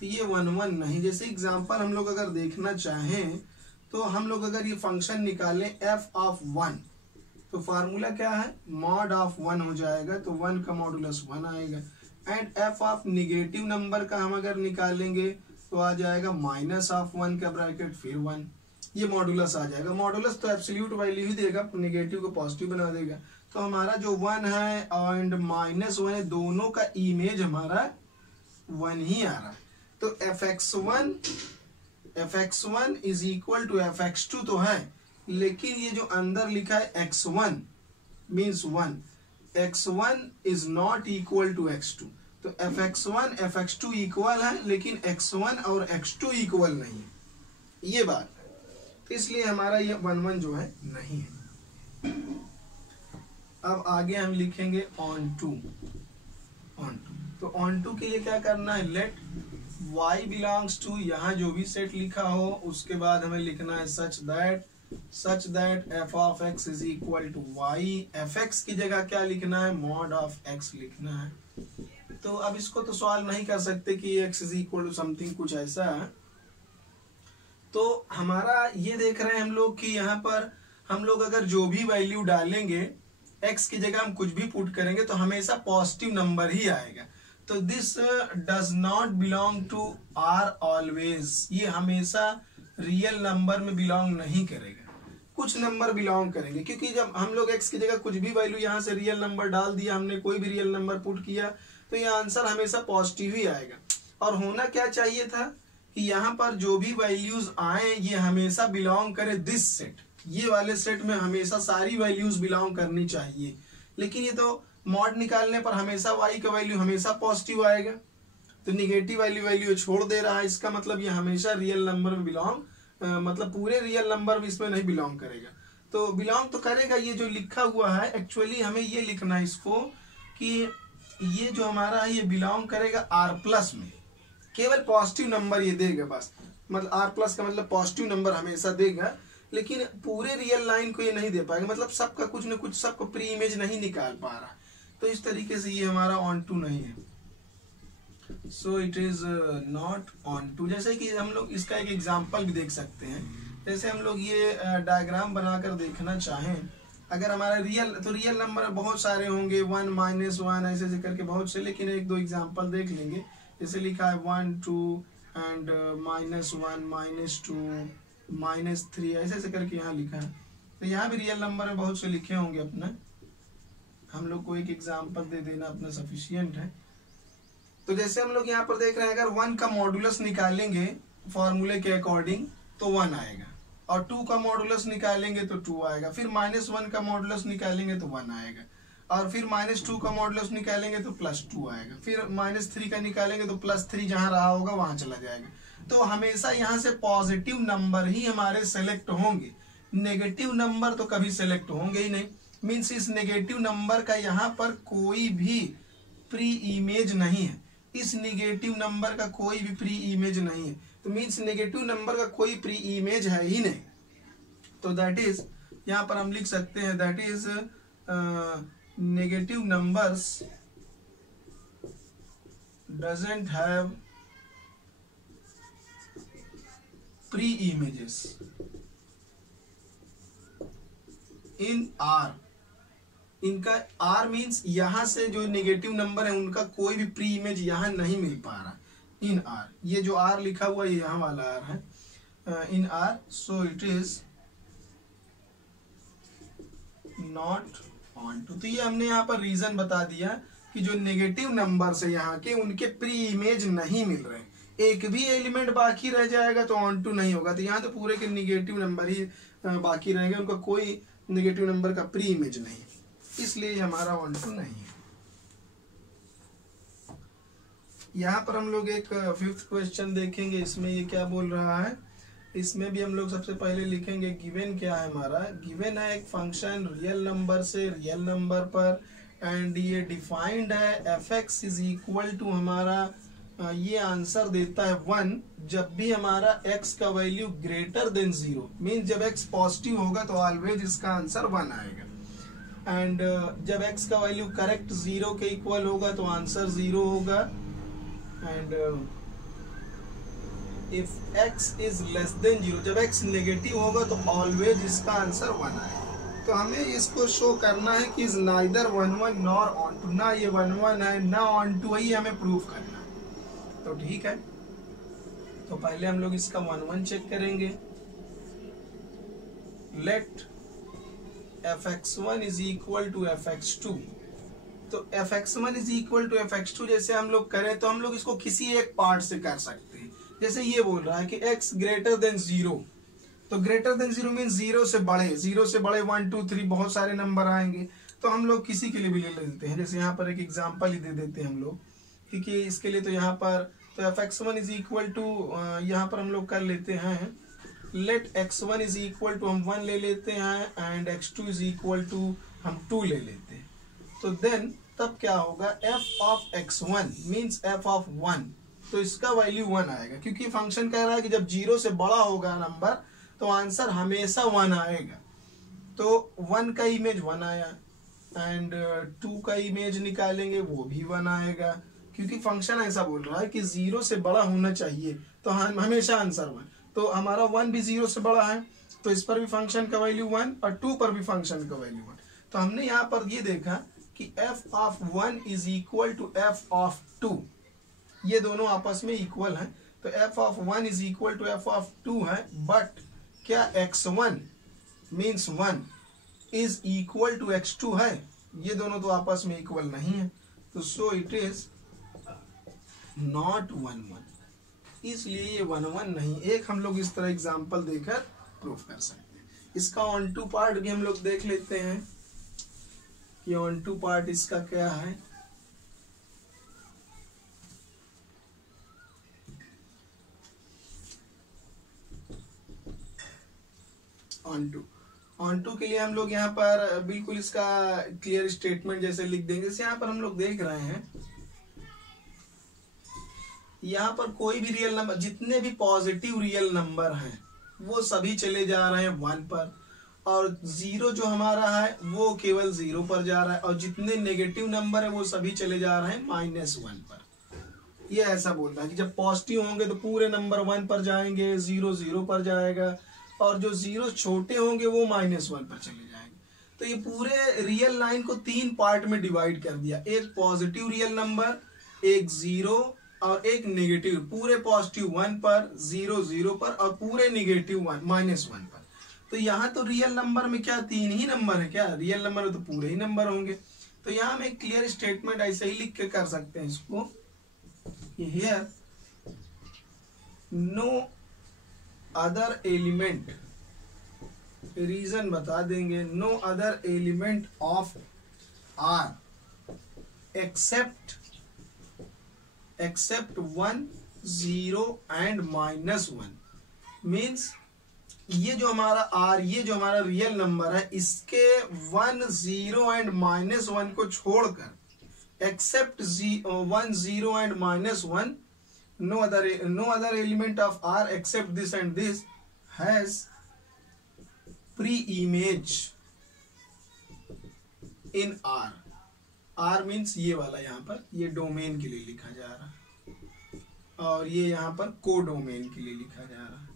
तो ये 1 1 नहीं। जैसे एग्जांपल हम लोग अगर देखना चाहें तो हम लोग अगर ये फंक्शन निकालें f ऑफ 1, तो फार्मूला क्या है, मॉड ऑफ 1 हो जाएगा, तो 1 का मॉडुलस 1 आएगा। And f of negative number का हम अगर निकालेंगे तो आ जाएगा माइनस ऑफ 1 का ब्रैकेट फिर 1, ये मॉडुलस आ जाएगा। मॉडुलस तो एब्सोल्यूट वैल्यू ही देगा, नेगेटिव को पॉजिटिव बना देगा। तो हमारा जो 1 है एंड माइनस 1 है, दोनों का इमेज हमारा 1 ही आ रहा है। तो fx1 is equal to fx2 तो है, लेकिन ये जो अंदर लिखा है x1 means 1, x1 is not equal to x2। तो fx1 fx2 इक्वल है, लेकिन x1 और x2 इक्वल नहीं है, ये बात है। तो इसलिए हमारा ये 1 1 जो है नहीं है। अब आगे हम लिखेंगे ऑन टू। तो ऑन टू के लिए क्या करना है, लेट y बिलोंग्स टू, यहाँ जो भी सेट लिखा हो उसके बाद हमें लिखना है such that f of x is equal to y। fx की जगह क्या लिखना है, मॉड ऑफ x लिखना है। तो अब इसको तो सॉल्व नहीं कर सकते कि x is equal to something कुछ ऐसा है। तो हमारा ये देख रहे हैं हम लोग कि यहाँ पर हम लोग अगर जो भी वैल्यू डालेंगे, x की जगह हम कुछ भी पुट करेंगे तो हमेशा पॉजिटिव नंबर ही आएगा। तो this does not belong to R always, ये हमेशा रियल नंबर में बिलोंग नहीं करेगा, कुछ नंबर बिलोंग करेंगे। क्योंकि जब हम लोग x की जगह कुछ भी वैल्यू यहाँ से रियल नंबर डाल दिया, हमने कोई भी रियल नंबर पुट किया, तो ये आंसर हमेशा पॉजिटिव ही आएगा। और होना क्या चाहिए था कि यहाँ पर जो भी वैल्यूज आए ये हमेशा बिलोंग करे दिस सेट, ये वाले सेट में हमेशा सारी वैल्यूज बिलोंग करनी चाहिए। लेकिन ये तो मॉड निकालने पर हमेशा y का वैल्यू हमेशा पॉजिटिव आएगा, तो निगेटिव वैल्यू छोड़ दे रहा है, इसका मतलब ये हमेशा रियल नंबर में बिलोंग, मतलब पूरे रियल नंबर में इसमें नहीं बिलोंग करेगा। तो बिलोंग तो करेगा, ये जो लिखा हुआ है एक्चुअली हमें ये लिखना है इसको कि ये जो हमारा है ये बिलोंग करेगा r प्लस में, केवल पॉजिटिव नंबर ये देगा बस, मतलब r प्लस का मतलब पॉजिटिव नंबर हमेशा देगा, लेकिन पूरे रियल लाइन को ये नहीं दे पाएगा, मतलब सबका कुछ न कुछ, सबका प्री इमेज नहीं निकाल पा रहा। तो इस तरीके से ये हमारा ऑन टू नहीं है, so it is not onto. जैसे कि हम लोग इसका एक एग्जांपल भी देख सकते हैं। जैसे हम लोग ये डायग्राम बनाकर देखना चाहें अगर हमारा रियल, तो रियल नंबर बहुत सारे होंगे, 1 -1 ऐसे ऐसे करके बहुत से, लेकिन एक दो एग्जांपल देख लेंगे। जैसे लिखा है 1 2 एंड -1 -2 -3 ऐसे ऐसे करके यहाँ लिखा है। तो यहाँ भी रियल नंबर में बहुत से लिखे होंगे अपने, हम लोग को एक एग्जांपल दे देना अपना सफिशियंट है। तो जैसे हम लोग यहाँ पर देख रहे हैं, अगर 1 का मॉडुलस निकालेंगे फॉर्मूले के अकॉर्डिंग तो 1 आएगा, और 2 का मॉडुलस निकालेंगे तो 2 आएगा, फिर -1 का मॉडुलस निकालेंगे तो 1 आएगा, और फिर -2 का मॉडुलस निकालेंगे तो +2 आएगा, फिर -3 का निकालेंगे तो +3 जहां रहा होगा वहां चला जाएगा। तो हमेशा यहाँ से पॉजिटिव नंबर ही हमारे सेलेक्ट होंगे, नेगेटिव नंबर तो कभी सेलेक्ट होंगे ही नहीं। मीन्स इस नेगेटिव नंबर का यहाँ पर कोई भी प्री इमेज नहीं है, इस नेगेटिव नंबर का कोई भी प्री इमेज नहीं है। तो मीन्स नेगेटिव नंबर का कोई प्री इमेज है ही नहीं। तो दैट इज, यहाँ पर हम लिख सकते हैं that is negative numbers doesn't have pre images in are. इनका आर मीन्स यहाँ से जो नेगेटिव नंबर है उनका कोई भी प्री इमेज यहाँ नहीं मिल पा रहा इन आर। ये जो आर लिखा हुआ है यहाँ वाला आर है in R, so it is not onto. तो ये हमने यहाँ पर रीजन बता दिया कि जो नेगेटिव नंबर से यहाँ के उनके प्री इमेज नहीं मिल रहे, एक भी एलिमेंट बाकी रह जाएगा तो ऑन टू नहीं होगा। तो यहाँ तो पूरे के नेगेटिव नंबर ही बाकी रहेंगे, उनका कोई नेगेटिव नंबर का प्री इमेज नहीं, इसलिए हमारा ऑन टू नहीं है। यहाँ पर हम लोग एक 5th क्वेश्चन देखेंगे, इसमें ये क्या बोल रहा है। इसमें भी हम लोग सबसे पहले लिखेंगे गिवन क्या है हमारा। गिवन है एक फंक्शन रियल नंबर से रियल नंबर पर, एंड ये डिफाइंड है f(x) इज इक्वल टू हमारा ये आंसर देता है 1 जब भी हमारा x का वैल्यू ग्रेटर देन 0। मीन्स जब x पॉजिटिव होगा तो ऑलवेज इसका आंसर 1 आएगा, एंड जब x का वैल्यू करेक्ट 0 के इक्वल होगा तो आंसर 0 होगा, and if x is less than 0, जब x नेगेटिव होगा तो ऑलवेज इसका आंसर 1 आएगा। तो हमें इसको शो करना है कि is neither 1 1 nor onto, ना ये 1 1 है ना ऑन टू है, ये हमें प्रूव करना है। तो ठीक है, तो पहले हम लोग इसका 1 1 चेक करेंगे। Let f(x1) is equal to f(x2)। तो f(x1) is equal to f(x2) जैसे हम लोग करें तो हम लोग इसको किसी एक पार्ट से कर सकते हैं। जैसे ये बोल रहा है कि x ग्रेटर देन 0, तो ग्रेटर देन 0 मीन 0 से बड़े, 0 से बड़े 1 2 3 बहुत सारे नंबर आएंगे, तो हम लोग किसी के लिए भी ले लेते हैं। जैसे यहाँ पर एक एग्जांपल ही दे देते हैं हम लोग, क्योंकि इसके लिए तो यहाँ पर तो f(x1) इज इक्वल टू यहाँ पर हम लोग कर लेते हैं late x1 is equal to हम 1 ले लेते हैं, and x2 is equal to हम 2 ले लेते हैं। तो देन तब क्या होगा, f(x1) मीन्स f(1), तो इसका वैल्यू 1 आएगा, क्योंकि फंक्शन कह रहा है कि जब 0 से बड़ा होगा नंबर तो आंसर हमेशा 1 आएगा। तो 1 का इमेज 1 आया, एंड 2 का इमेज निकालेंगे वो भी 1 आएगा, क्योंकि फंक्शन ऐसा बोल रहा है कि 0 से बड़ा होना चाहिए, तो हमेशा आंसर 1। तो हमारा 1 भी 0 से बड़ा है, तो इस पर भी फंक्शन का वैल्यू 1 और 2 पर भी फंक्शन का वैल्यू 1। तो हमने यहाँ पर ये देखा कि f(1) is equal to f(2), ये दोनों आपस में इक्वल हैं। तो f(1) is equal to f(2) है, बट क्या x1 means 1 is equal to x2 है? ये दोनों तो आपस में इक्वल नहीं है, तो सो इट इज नॉट 1 1, इसलिए ये 1 1 नहीं। एक हम लोग इस तरह एग्जांपल देकर प्रूफ कर सकते हैं। इसका ऑन टू पार्ट भी हम लोग देख लेते हैं कि ऑन टू पार्ट इसका क्या है। ऑन टू के लिए हम लोग यहाँ पर बिल्कुल इसका क्लियर स्टेटमेंट जैसे लिख देंगे। जैसे यहाँ पर हम लोग देख रहे हैं, यहाँ पर कोई भी रियल नंबर, जितने भी पॉजिटिव रियल नंबर हैं वो सभी चले जा रहे हैं 1 पर, और 0 जो हमारा है वो केवल 0 पर जा रहा है, और जितने नेगेटिव नंबर है वो सभी चले जा रहे हैं -1 पर। ये ऐसा बोल रहा है कि जब पॉजिटिव होंगे तो पूरे नंबर 1 पर जाएंगे, 0 0 पर जाएगा, और जो 0 छोटे होंगे वो -1 पर चले जाएंगे। तो ये पूरे रियल लाइन को 3 पार्ट में डिवाइड कर दिया, एक पॉजिटिव रियल नंबर, एक 0 और एक नेगेटिव, पूरे पॉजिटिव 1 पर, 0 0 पर और पूरे नेगेटिव -1 पर। तो यहाँ तो रियल नंबर में क्या 3 ही नंबर है क्या, रियल नंबर में तो पूरे ही नंबर होंगे। तो यहाँ हम एक क्लियर स्टेटमेंट ऐसे ही लिख के कर सकते हैं इसको, here no other element, reason बता देंगे, no other element of R except 1 0 and -1। Means ये जो हमारा आर, ये जो हमारा रियल नंबर है, इसके 1 0 एंड -1 को छोड़कर, accept 1 0 and -1, no other element of R except this and this has pre-image in R। R means ये वाला, यहाँ पर ये डोमेन के लिए लिखा जा रहा है और ये यहाँ पर कोडोमेन के लिए लिखा जा रहा है।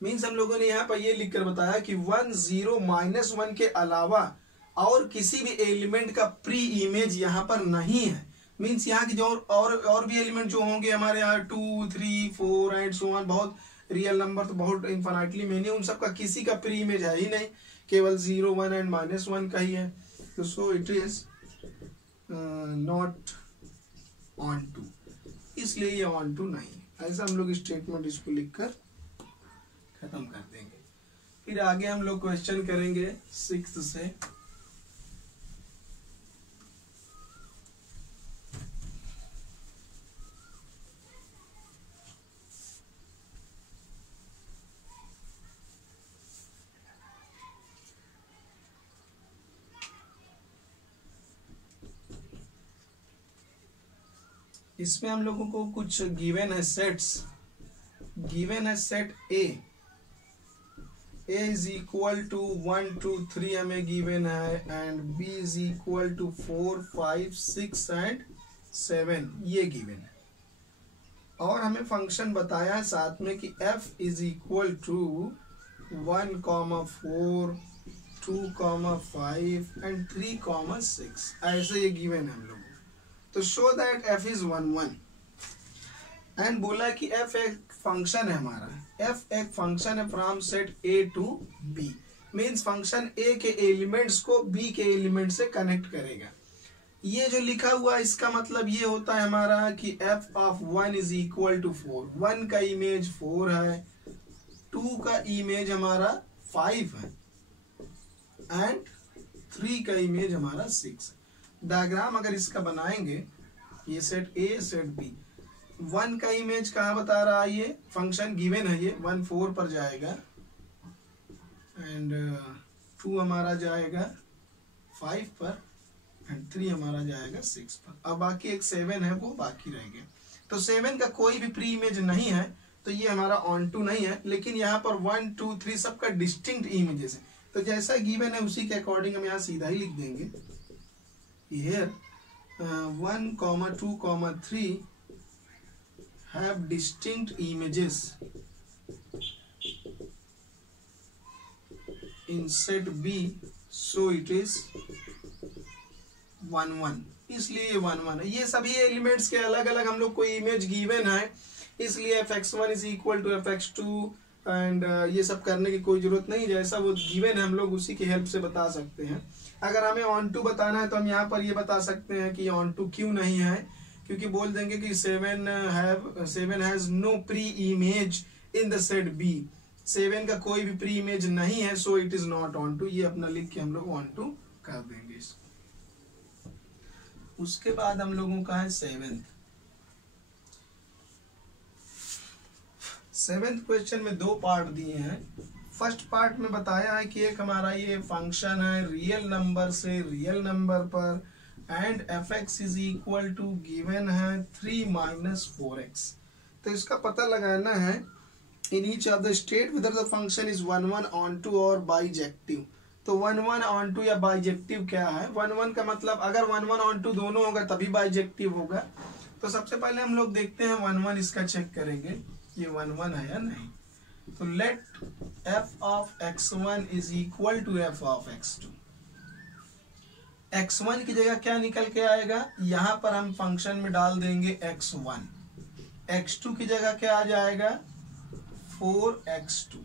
मीन्स हम लोगों ने यहाँ पर ये लिखकर बताया कि 1 0 -1 के अलावा और किसी भी एलिमेंट का प्री इमेज यहाँ पर नहीं है। मीन्स यहाँ की जो और भी एलिमेंट जो होंगे हमारे यहाँ 2 3 4 एंड सो ऑन, बहुत रियल नंबर तो बहुत इन्फिनिटली मेनी, उन सब का किसी का प्री इमेज है ही नहीं, केवल 0 1 एंड -1 का ही है। तो so it is not onto, इसलिए ये ऑन टू नहीं। ऐसा हम लोग स्टेटमेंट इसको लिखकर खत्म कर देंगे। फिर आगे हम लोग क्वेश्चन करेंगे 6th से। इसमें हम लोगों को कुछ गिवन है सेट्स, गिवन है set A is equal to 1 2 3 हमें गिवन है, and B is equal to 4 5 6 and 7, ये गिवन है। और हमें फंक्शन बताया है साथ में कि f is equal to 1 4 2 5 and 3 6, ऐसे ये गिवन है हम लोग। तो show that f is 1 1 and बोला कि f एक फंक्शन है हमारा, f एक फंक्शन है from set a to b। Means function a के एलिमेंट्स को b के एलिमेंट से कनेक्ट करेगा। ये जो लिखा हुआ इसका मतलब ये होता है हमारा कि f of 1 is equal to 4, 1 का इमेज 4 है, 2 का इमेज हमारा 5 है एंड 3 का इमेज हमारा 6 है। डायग्राम अगर इसका बनाएंगे, ये सेट A सेट B, 1 का इमेज कहाँ बता रहा है, ये फंक्शन गिवन है, ये 1 4 पर जाएगा एंड 2 हमारा जाएगा 5 पर एंड 3 हमारा जाएगा 6 पर। अब बाकी एक 7 है वो बाकी रह गया। तो 7 का कोई भी प्री इमेज नहीं है, तो ये हमारा ऑन टू नहीं है। लेकिन यहाँ पर 1 2 3 सबका डिस्टिंक्ट इमेजेस है, तो जैसा गिवन है उसी के अकॉर्डिंग हम यहाँ सीधा ही लिख देंगे। Here 1 2 3 have distinct images in set B, so it is 1 1, इसलिए 1 1 है। ये सभी एलिमेंट्स के अलग अलग हम लोग को इमेज गिवन है, इसलिए fx1 is equal to fx2 and ये सब करने की कोई जरूरत नहीं, जैसा वो गिवन है हम लोग उसी की हेल्प से बता सकते हैं। अगर हमें ऑन टू बताना है तो हम यहाँ पर ये बता सकते हैं कि ऑन टू क्यों नहीं है, क्योंकि बोल देंगे कि 7 has no preimage in the set B, 7 का कोई भी प्री इमेज नहीं है, so it is not onto. ये अपना लिख के हम लोग ऑन टू कर देंगे इसको। उसके बाद हम लोगों का है 7th क्वेश्चन में 2 पार्ट दिए हैं। फर्स्ट पार्ट में बताया है कि एक हमारा ये फंक्शन है रियल नंबर से रियल नंबर पर, and fx is equal to given है 3 - 4x। तो इसका पता लगाना है in each of the state whether the function is 1 1 onto और बाइजेक्टिव। तो 1 1 ऑन टू या बाइजेक्टिव क्या है, 1 1 का मतलब अगर 1 1 ऑन टू दोनों होगा तभी बाइजेक्टिव होगा। तो सबसे पहले हम लोग देखते हैं 1 1 इसका चेक करेंगे ये 1 1 है या नहीं। तो let f of x1 is equal to f of x2। x1 की जगह क्या निकल के आएगा, यहां पर हम फंक्शन में डाल देंगे x1, x2 की जगह क्या आ जाएगा 4x2।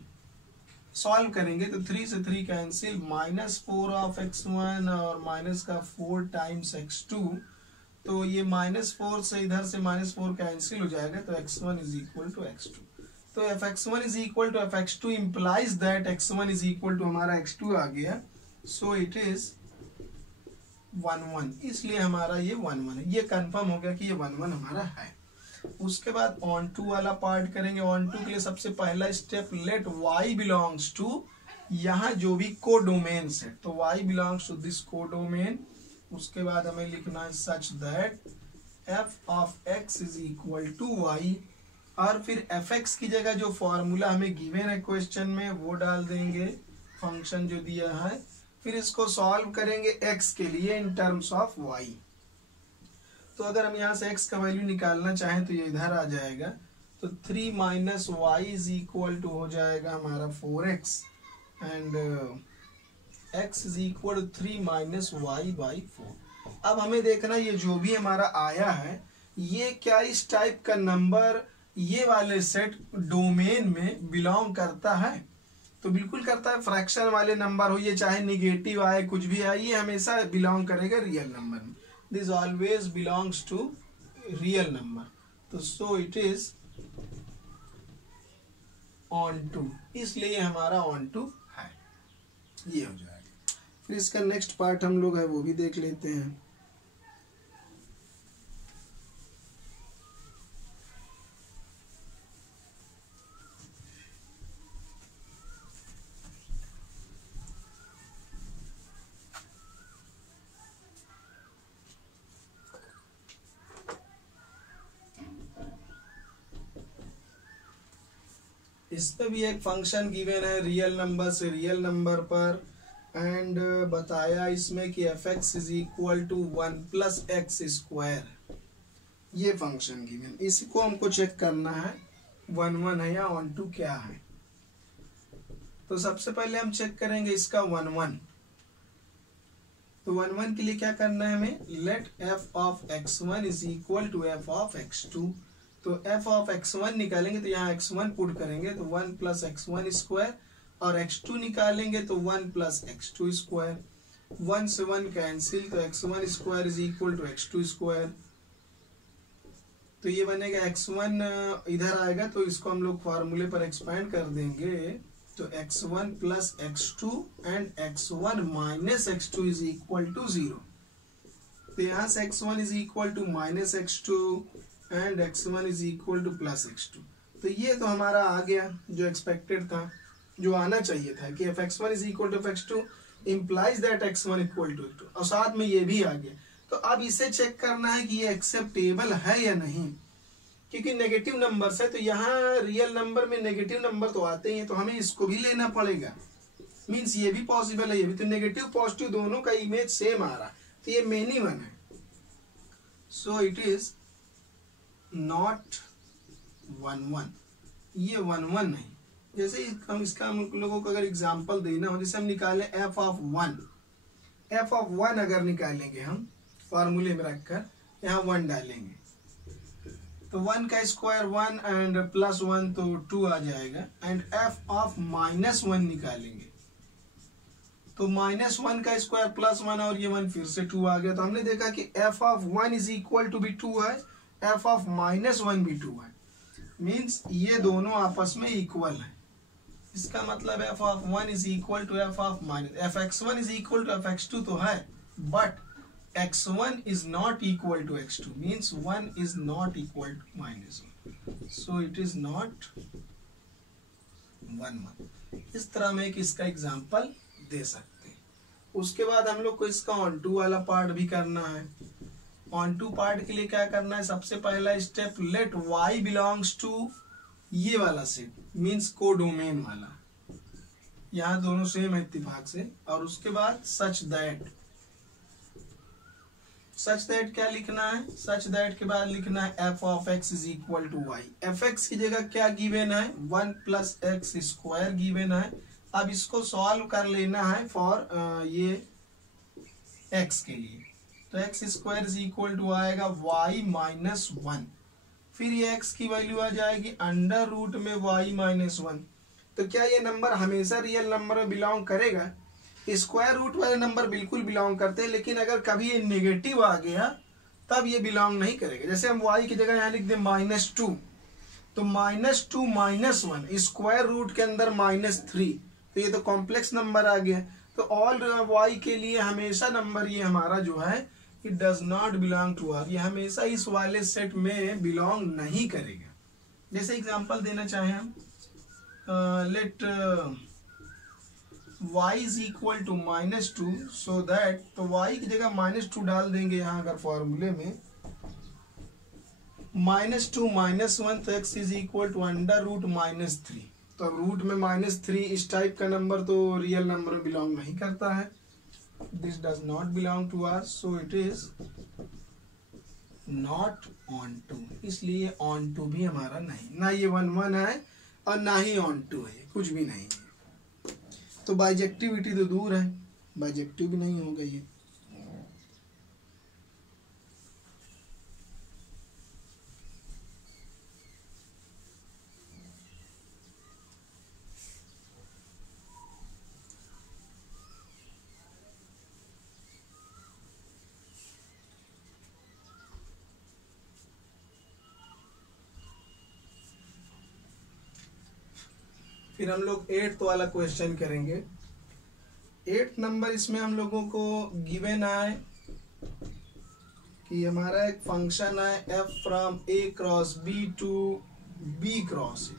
सॉल्व करेंगे तो 3 से 3 कैंसिल, -4 ऑफ x1 और माइनस का 4 टाइम्स x2, तो ये -4 से इधर से -4 कैंसिल हो जाएगा, तो x1 is equal to x2। तो f x1 is equal to f x2 implies that x1 is equal to हमारा x2 आ गया, सो इट इज 1 1, इसलिए हमारा ये 1 1 है। ये कंफर्म हो गया कि ये 1 1 हमारा है। उसके बाद ऑन टू वाला पार्ट करेंगे। ऑन टू के लिए सबसे पहला step, let y belongs to, यहाँ जो भी कोडोमेन्स है तो y belongs to this codomain. उसके बाद हमें लिखना है such that f of x is equal to y, और फिर fx की जगह जो फॉर्मूला हमें गिवन है क्वेश्चन में वो डाल देंगे, फंक्शन जो दिया है। फिर इसको सॉल्व करेंगे x के लिए इन टर्म्स ऑफ y। तो अगर हम यहाँ से x का वैल्यू निकालना चाहें तो ये इधर आ जाएगा, तो 3 minus y is equal to हो जाएगा हमारा 4x, and x is equal to 3 minus y by 4। अब हमें देखना ये जो भी हमारा आया है ये क्या इस टाइप का नंबर ये वाले सेट डोमेन में बिलोंग करता है, तो बिल्कुल करता है। फ्रैक्शन वाले नंबर हो, ये चाहे निगेटिव आए कुछ भी आए, ये हमेशा बिलोंग करेगा रियल नंबर में। This always belongs to real number, तो so it is onto, इसलिए हमारा ऑन टू है, ये हो जाएगा। फिर इसका नेक्स्ट पार्ट हम लोग है वो भी देख लेते हैं। इस पे भी एक फंक्शन गिवन है रियल नंबर से रियल नंबर पर, एंड बताया इसमें कि f x is equal to 1 plus x square, ये फंक्शन गिवन। इसको हमको चेक करना है 1 1 है या ऑन टू क्या है। तो सबसे पहले हम चेक करेंगे इसका 1 1। तो 1 1 के लिए क्या करना है हमें, let f of x1 is equal to f of x2। तो f ऑफ x1 निकालेंगे तो यहाँ x1 पुट करेंगे तो 1 प्लस x1 स्क्वायर, और x2 निकालेंगे तो 1 प्लस x2 स्क्वायर। 1 से 1 कैंसिल, तो x1 square is equal to x2 square. तो ये बनेगा x1 इधर आएगा तो इसको हम लोग फॉर्मूले पर एक्सपेंड कर देंगे, तो x1 plus x2 and x1 minus x2 is equal to 0। तो यहाँ से x1 is equal to minus x2 and x1 is equal to plus x2। तो ये तो हमारा आ गया जो एक्सपेक्टेड था, जो आना चाहिए था कि f(x1 is equal to f(x2) implies that x1 equal to x2, और साथ में ये भी आ गया। तो अब इसे चेक करना है कि ये एक्सेप्टेबल है या नहीं, क्योंकि नेगेटिव नंबर है तो यहाँ रियल नंबर में नेगेटिव नंबर तो आते ही हैं, तो हमें इसको भी लेना पड़ेगा। मीन्स ये भी पॉसिबल है, ये भी, तो नेगेटिव पॉजिटिव दोनों का इमेज सेम आ रहा, तो ये मेनी वन है। सो इट इज नॉट 1 1, ये 1 1 नहीं। जैसे हम इसका हम लोगों को अगर एग्जांपल देना हो, जैसे हम निकालें f ऑफ 1, f ऑफ 1 अगर निकालेंगे हम फॉर्मूले में रखकर यहाँ 1 डालेंगे तो 1 का स्क्वायर 1 एंड प्लस 1 तो 2 आ जाएगा, एंड f ऑफ माइनस 1 निकालेंगे तो माइनस 1 का स्क्वायर प्लस 1 और ये 1 फिर से 2 आ गया। तो हमने देखा कि f of 1 is equal to भी 2 है, f ऑफ माइनस 1 भी 2 है, मीन्स ये दोनों आपस में इक्वल है। इसका मतलब f of 1 is equal to f of minus, f(x1) is equal to f(x2) तो है, but x1 is not equal to x2, means 1 is not equal to -1, so it is not 1 1। इस तरह में एक इसका एग्जांपल दे सकते हैं। उसके बाद हम लोग को इसका ऑन टू वाला पार्ट भी करना है। ऑन टू पार्ट के लिए क्या करना है, सबसे पहला step, let y belongs to ये वाला सेट, मीन्स कोडोमेन वाला, यहाँ दोनों सेम है इत्तेफाक से, और उसके बाद सच दैट सच दैट क्या लिखना है, सच दैट के बाद लिखना है f of x is equal to y. F x की जगह क्या गिवन है, 1 प्लस एक्स स्क्वायर गिवन है। अब इसको सॉल्व कर लेना है फॉर ये एक्स के लिए, तो x square is equal to आएगा वाई माइनस 1, फिर ये एक्स की वैल्यू आ जाएगी अंडर रूट में वाई माइनस 1। तो क्या ये नंबर हमेशा रियल नंबर में बिलोंग करेगा? स्क्वायर रूट वाले नंबर बिल्कुल बिलोंग करते हैं, लेकिन अगर कभी ये नेगेटिव आ गया तब ये बिलोंग नहीं करेगा। जैसे हम y की जगह यहाँ लिख दें -2, तो -2 -1 स्क्वायर रूट के अंदर -3, तो ये तो कॉम्प्लेक्स नंबर आ गया। तो ऑल y के लिए हमेशा नंबर ये हमारा जो है it does not belong to R, ये हमेशा इस वाले सेट में बिलोंग नहीं करेगा। जैसे एग्जांपल देना चाहें हम, let y is equal to -2, so that, तो y की जगह -2 डाल देंगे यहाँ अगर फॉर्मूले में, -2 -1, तो x is equal to under root -3। तो अब रूट में -3 इस टाइप का नंबर तो रियल नंबर में बिलोंग नहीं करता है, this does not belong to R, so it is not onto, इसलिए ऑन टू भी हमारा नहीं, ना ये 1 1 है और ना ही ऑन टू है, कुछ भी नहीं है। तो बाइजेक्टिविटी तो दूर है, बाइजेक्टिव भी नहीं होगा ये। फिर हम लोग 8th वाला क्वेश्चन करेंगे। 8th नंबर, इसमें हम लोगों को गिवन है कि हमारा एक फंक्शन है f from a cross b to b cross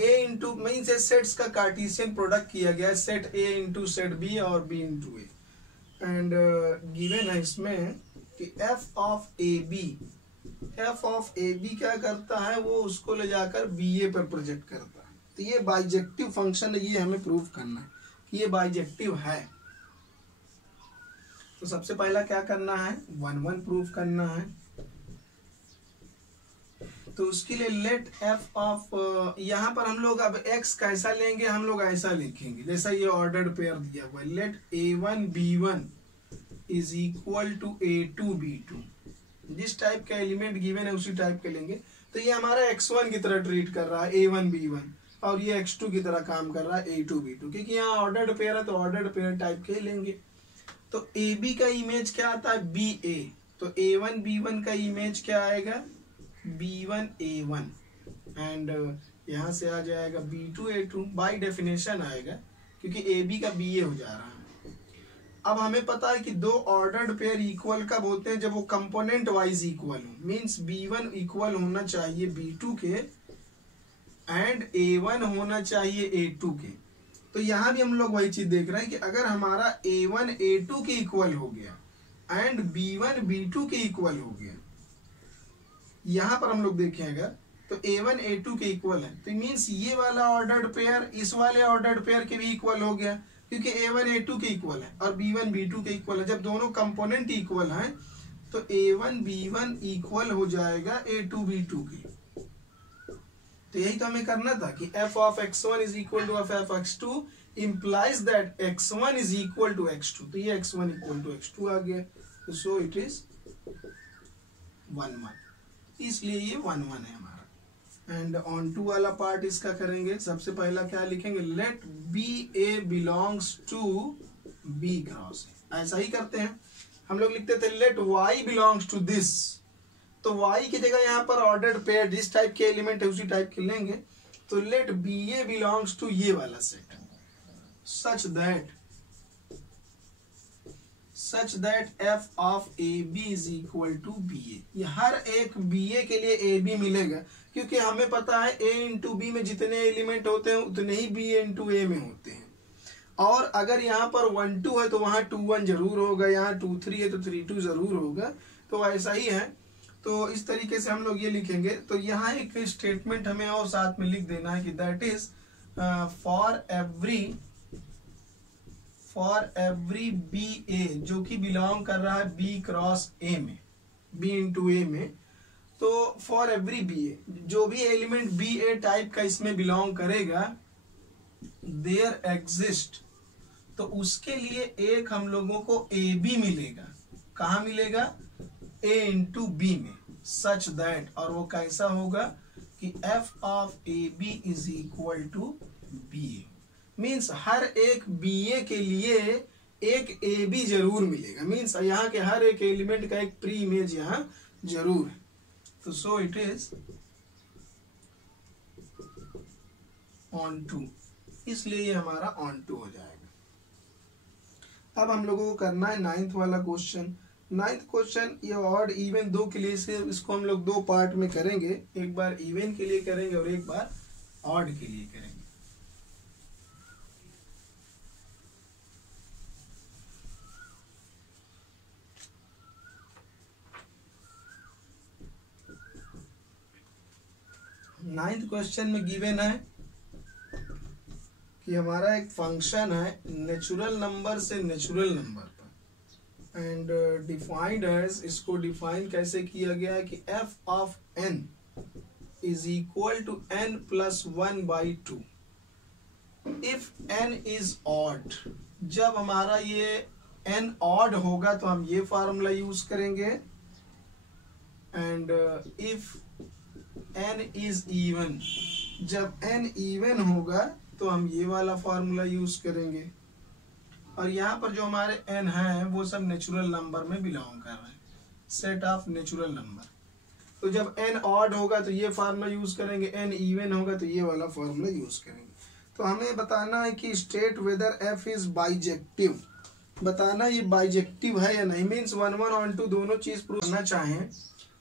a into means sets का कार्टेशियन प्रोडक्ट किया गया है, set a into set b और b into a, and given है इसमें कि f ऑफ ए बी क्या करता है, वो उसको ले जाकर बी ए पर प्रोजेक्ट करता है। तो ये बाइजेक्टिव फंक्शन है, ये हमें प्रूव करना है कि ये बाइजेक्टिव है। तो सबसे पहला क्या करना है, 1 1 प्रूव करना है। तो उसके लिए लेट एफ ऑफ, यहाँ पर हम लोग अब x कैसा लेंगे, हम लोग ऐसा लिखेंगे जैसा ये ऑर्डर्ड पेयर दिया हुआ है, late a1 b1 is equal to a2 b2। जिस टाइप का एलिमेंट गिवन है उसी टाइप के लेंगे। तो ये हमारा x1 की तरह ट्रीट कर रहा है a1 b1, और ये x2 की तरह काम कर रहा है a2 b2, क्योंकि यहाँ ऑर्डर्ड पेयर है तो ऑर्डर्ड पेयर टाइप के लेंगे। तो ab का इमेज क्या आता है, ba, तो a1 b1 का इमेज क्या आएगा, b1 a1, एंड यहाँ से आ जाएगा b2 a2, बाय डेफिनेशन आएगा क्योंकि ab का ba हो जा रहा है। अब हमें पता है कि दो ऑर्डर्ड पेयर इक्वल कब होते हैं, जब वो कंपोनेंट वाइज इक्वल हो, मींस b1 इक्वल होना चाहिए b2 के एंड a1 होना चाहिए a2 के। तो यहाँ भी हम लोग वही चीज देख रहे हैं कि अगर हमारा a1 a2 के इक्वल हो गया एंड b1 b2 के इक्वल हो गया, यहाँ पर हम लोग देखें अगर तो a1 a2 के इक्वल है, तो मीन्स ये वाला ऑर्डर्ड पेयर इस वाले ऑर्डर्ड पेयर के भी इक्वल हो गया, क्योंकि a1 a2 के इक्वल है और b1 b2 के इक्वल है। जब दोनों कंपोनेंट इक्वल हैं तो a1 b1 इक्वल हो जाएगा a2 b2 के। तो यही तो हमें करना था कि f of x1 is equal to f of x2 implies that x1 is equal to x2। तो ये x1 equal to x2 आ गया, तो सो इट इज 1 1, इसलिए ये 1 1 है हमारा। एंड ऑन टू वाला पार्ट इसका करेंगे। सबसे पहला क्या लिखेंगे, let b a belongs to B cross A, ऐसा ही करते हैं। हम लोग लिखते थे let y belongs to this, तो y की जगह यहाँ पर ऑर्डर्ड पेयर जिस टाइप के एलिमेंट है उसी टाइप के लेंगे। तो let b a belongs to ये वाला set, such that f of a b is equal to b ए। ये हर एक बी ए के लिए ए बी मिलेगा, क्योंकि हमें पता है a इंटू बी में जितने एलिमेंट होते हैं उतने ही बी इंटू ए में होते हैं। और अगर यहाँ पर 1 2 है तो वहां 2 1 जरूर होगा, यहाँ 2 3 है तो 3 2 जरूर होगा। तो ऐसा ही है, तो इस तरीके से हम लोग ये लिखेंगे। तो यहाँ एक स्टेटमेंट हमें और साथ में लिख देना है कि that is for every b a, जो कि बिलोंग कर रहा है बी क्रॉस ए में, बी इंटू ए में, तो फॉर एवरी बी ए, जो भी एलिमेंट बी ए टाइप का इसमें बिलोंग करेगा, देयर एग्जिस्ट, तो उसके लिए एक हम लोगों को ए बी मिलेगा। कहाँ मिलेगा? ए इंटू बी में, सच दैट, और वो कैसा होगा कि f of a b is equal to b a, means हर एक बी ए के लिए एक ए बी जरूर मिलेगा, मीन्स यहाँ के हर एक एलिमेंट का एक प्री इमेज यहाँ जरूर है। तो so it is onto, इसलिए ये हमारा ऑन टू हो जाएगा। अब हम लोगों को करना है 9th वाला क्वेश्चन। 9th क्वेश्चन ये ऑड इवन दो के लिए से, इसको हम लोग दो पार्ट में करेंगे, एक बार इवन के लिए करेंगे और एक बार ऑड के लिए करेंगे। नाइन्थ क्वेश्चन में गिवन है कि हमारा एक फंक्शन है नेचुरल नंबर से नेचुरल नंबर पर, एंड डिफाइंड एज, इसको डिफाइन कैसे किया गया है कि f of n is equal to n plus 1/2 if n is odd. जब हमारा ये एन ऑड होगा तो हम ये फार्मूला यूज करेंगे, and if n is even, जब एन इवन होगा तो हम ये वाला फार्मूला यूज करेंगे। और यहाँ पर जो हमारे एन है वो सब नेचुरल नंबर में बिलोंग कर रहे हैं, सेट ऑफ नेचुरल नंबर। तो जब एन ऑड होगा तो ये फार्मूला यूज करेंगे, एन इवन होगा तो ये वाला फार्मूला यूज करेंगे। तो हमें बताना है कि state whether F is bijective, बताना ये बाइजेक्टिव है या नहीं, मीन्स 1 1 ऑन 2 दोनों चीज प्रूव करना चाहें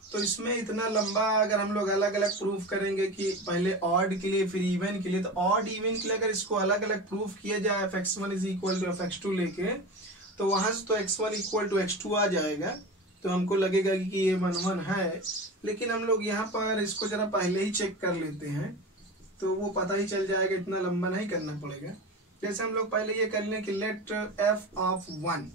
तो इसमें इतना लंबा अगर हम लोग अलग अलग प्रूफ करेंगे कि पहले ऑड के लिए फिर इवन के लिए, तो ऑड इवन के लिए अगर इसको अलग अलग प्रूफ किया जाए fx1 is equal to fx2 लेके, तो वहां से तो x1 इक्वल टू x2 आ जाएगा, तो हमको लगेगा कि ये 1 1 है। लेकिन हम लोग यहाँ पर इसको जरा पहले ही चेक कर लेते हैं तो वो पता ही चल जाएगा, इतना लंबा नहीं करना पड़ेगा। जैसे हम लोग पहले ये कर लें कि लेट एफ ऑफ 1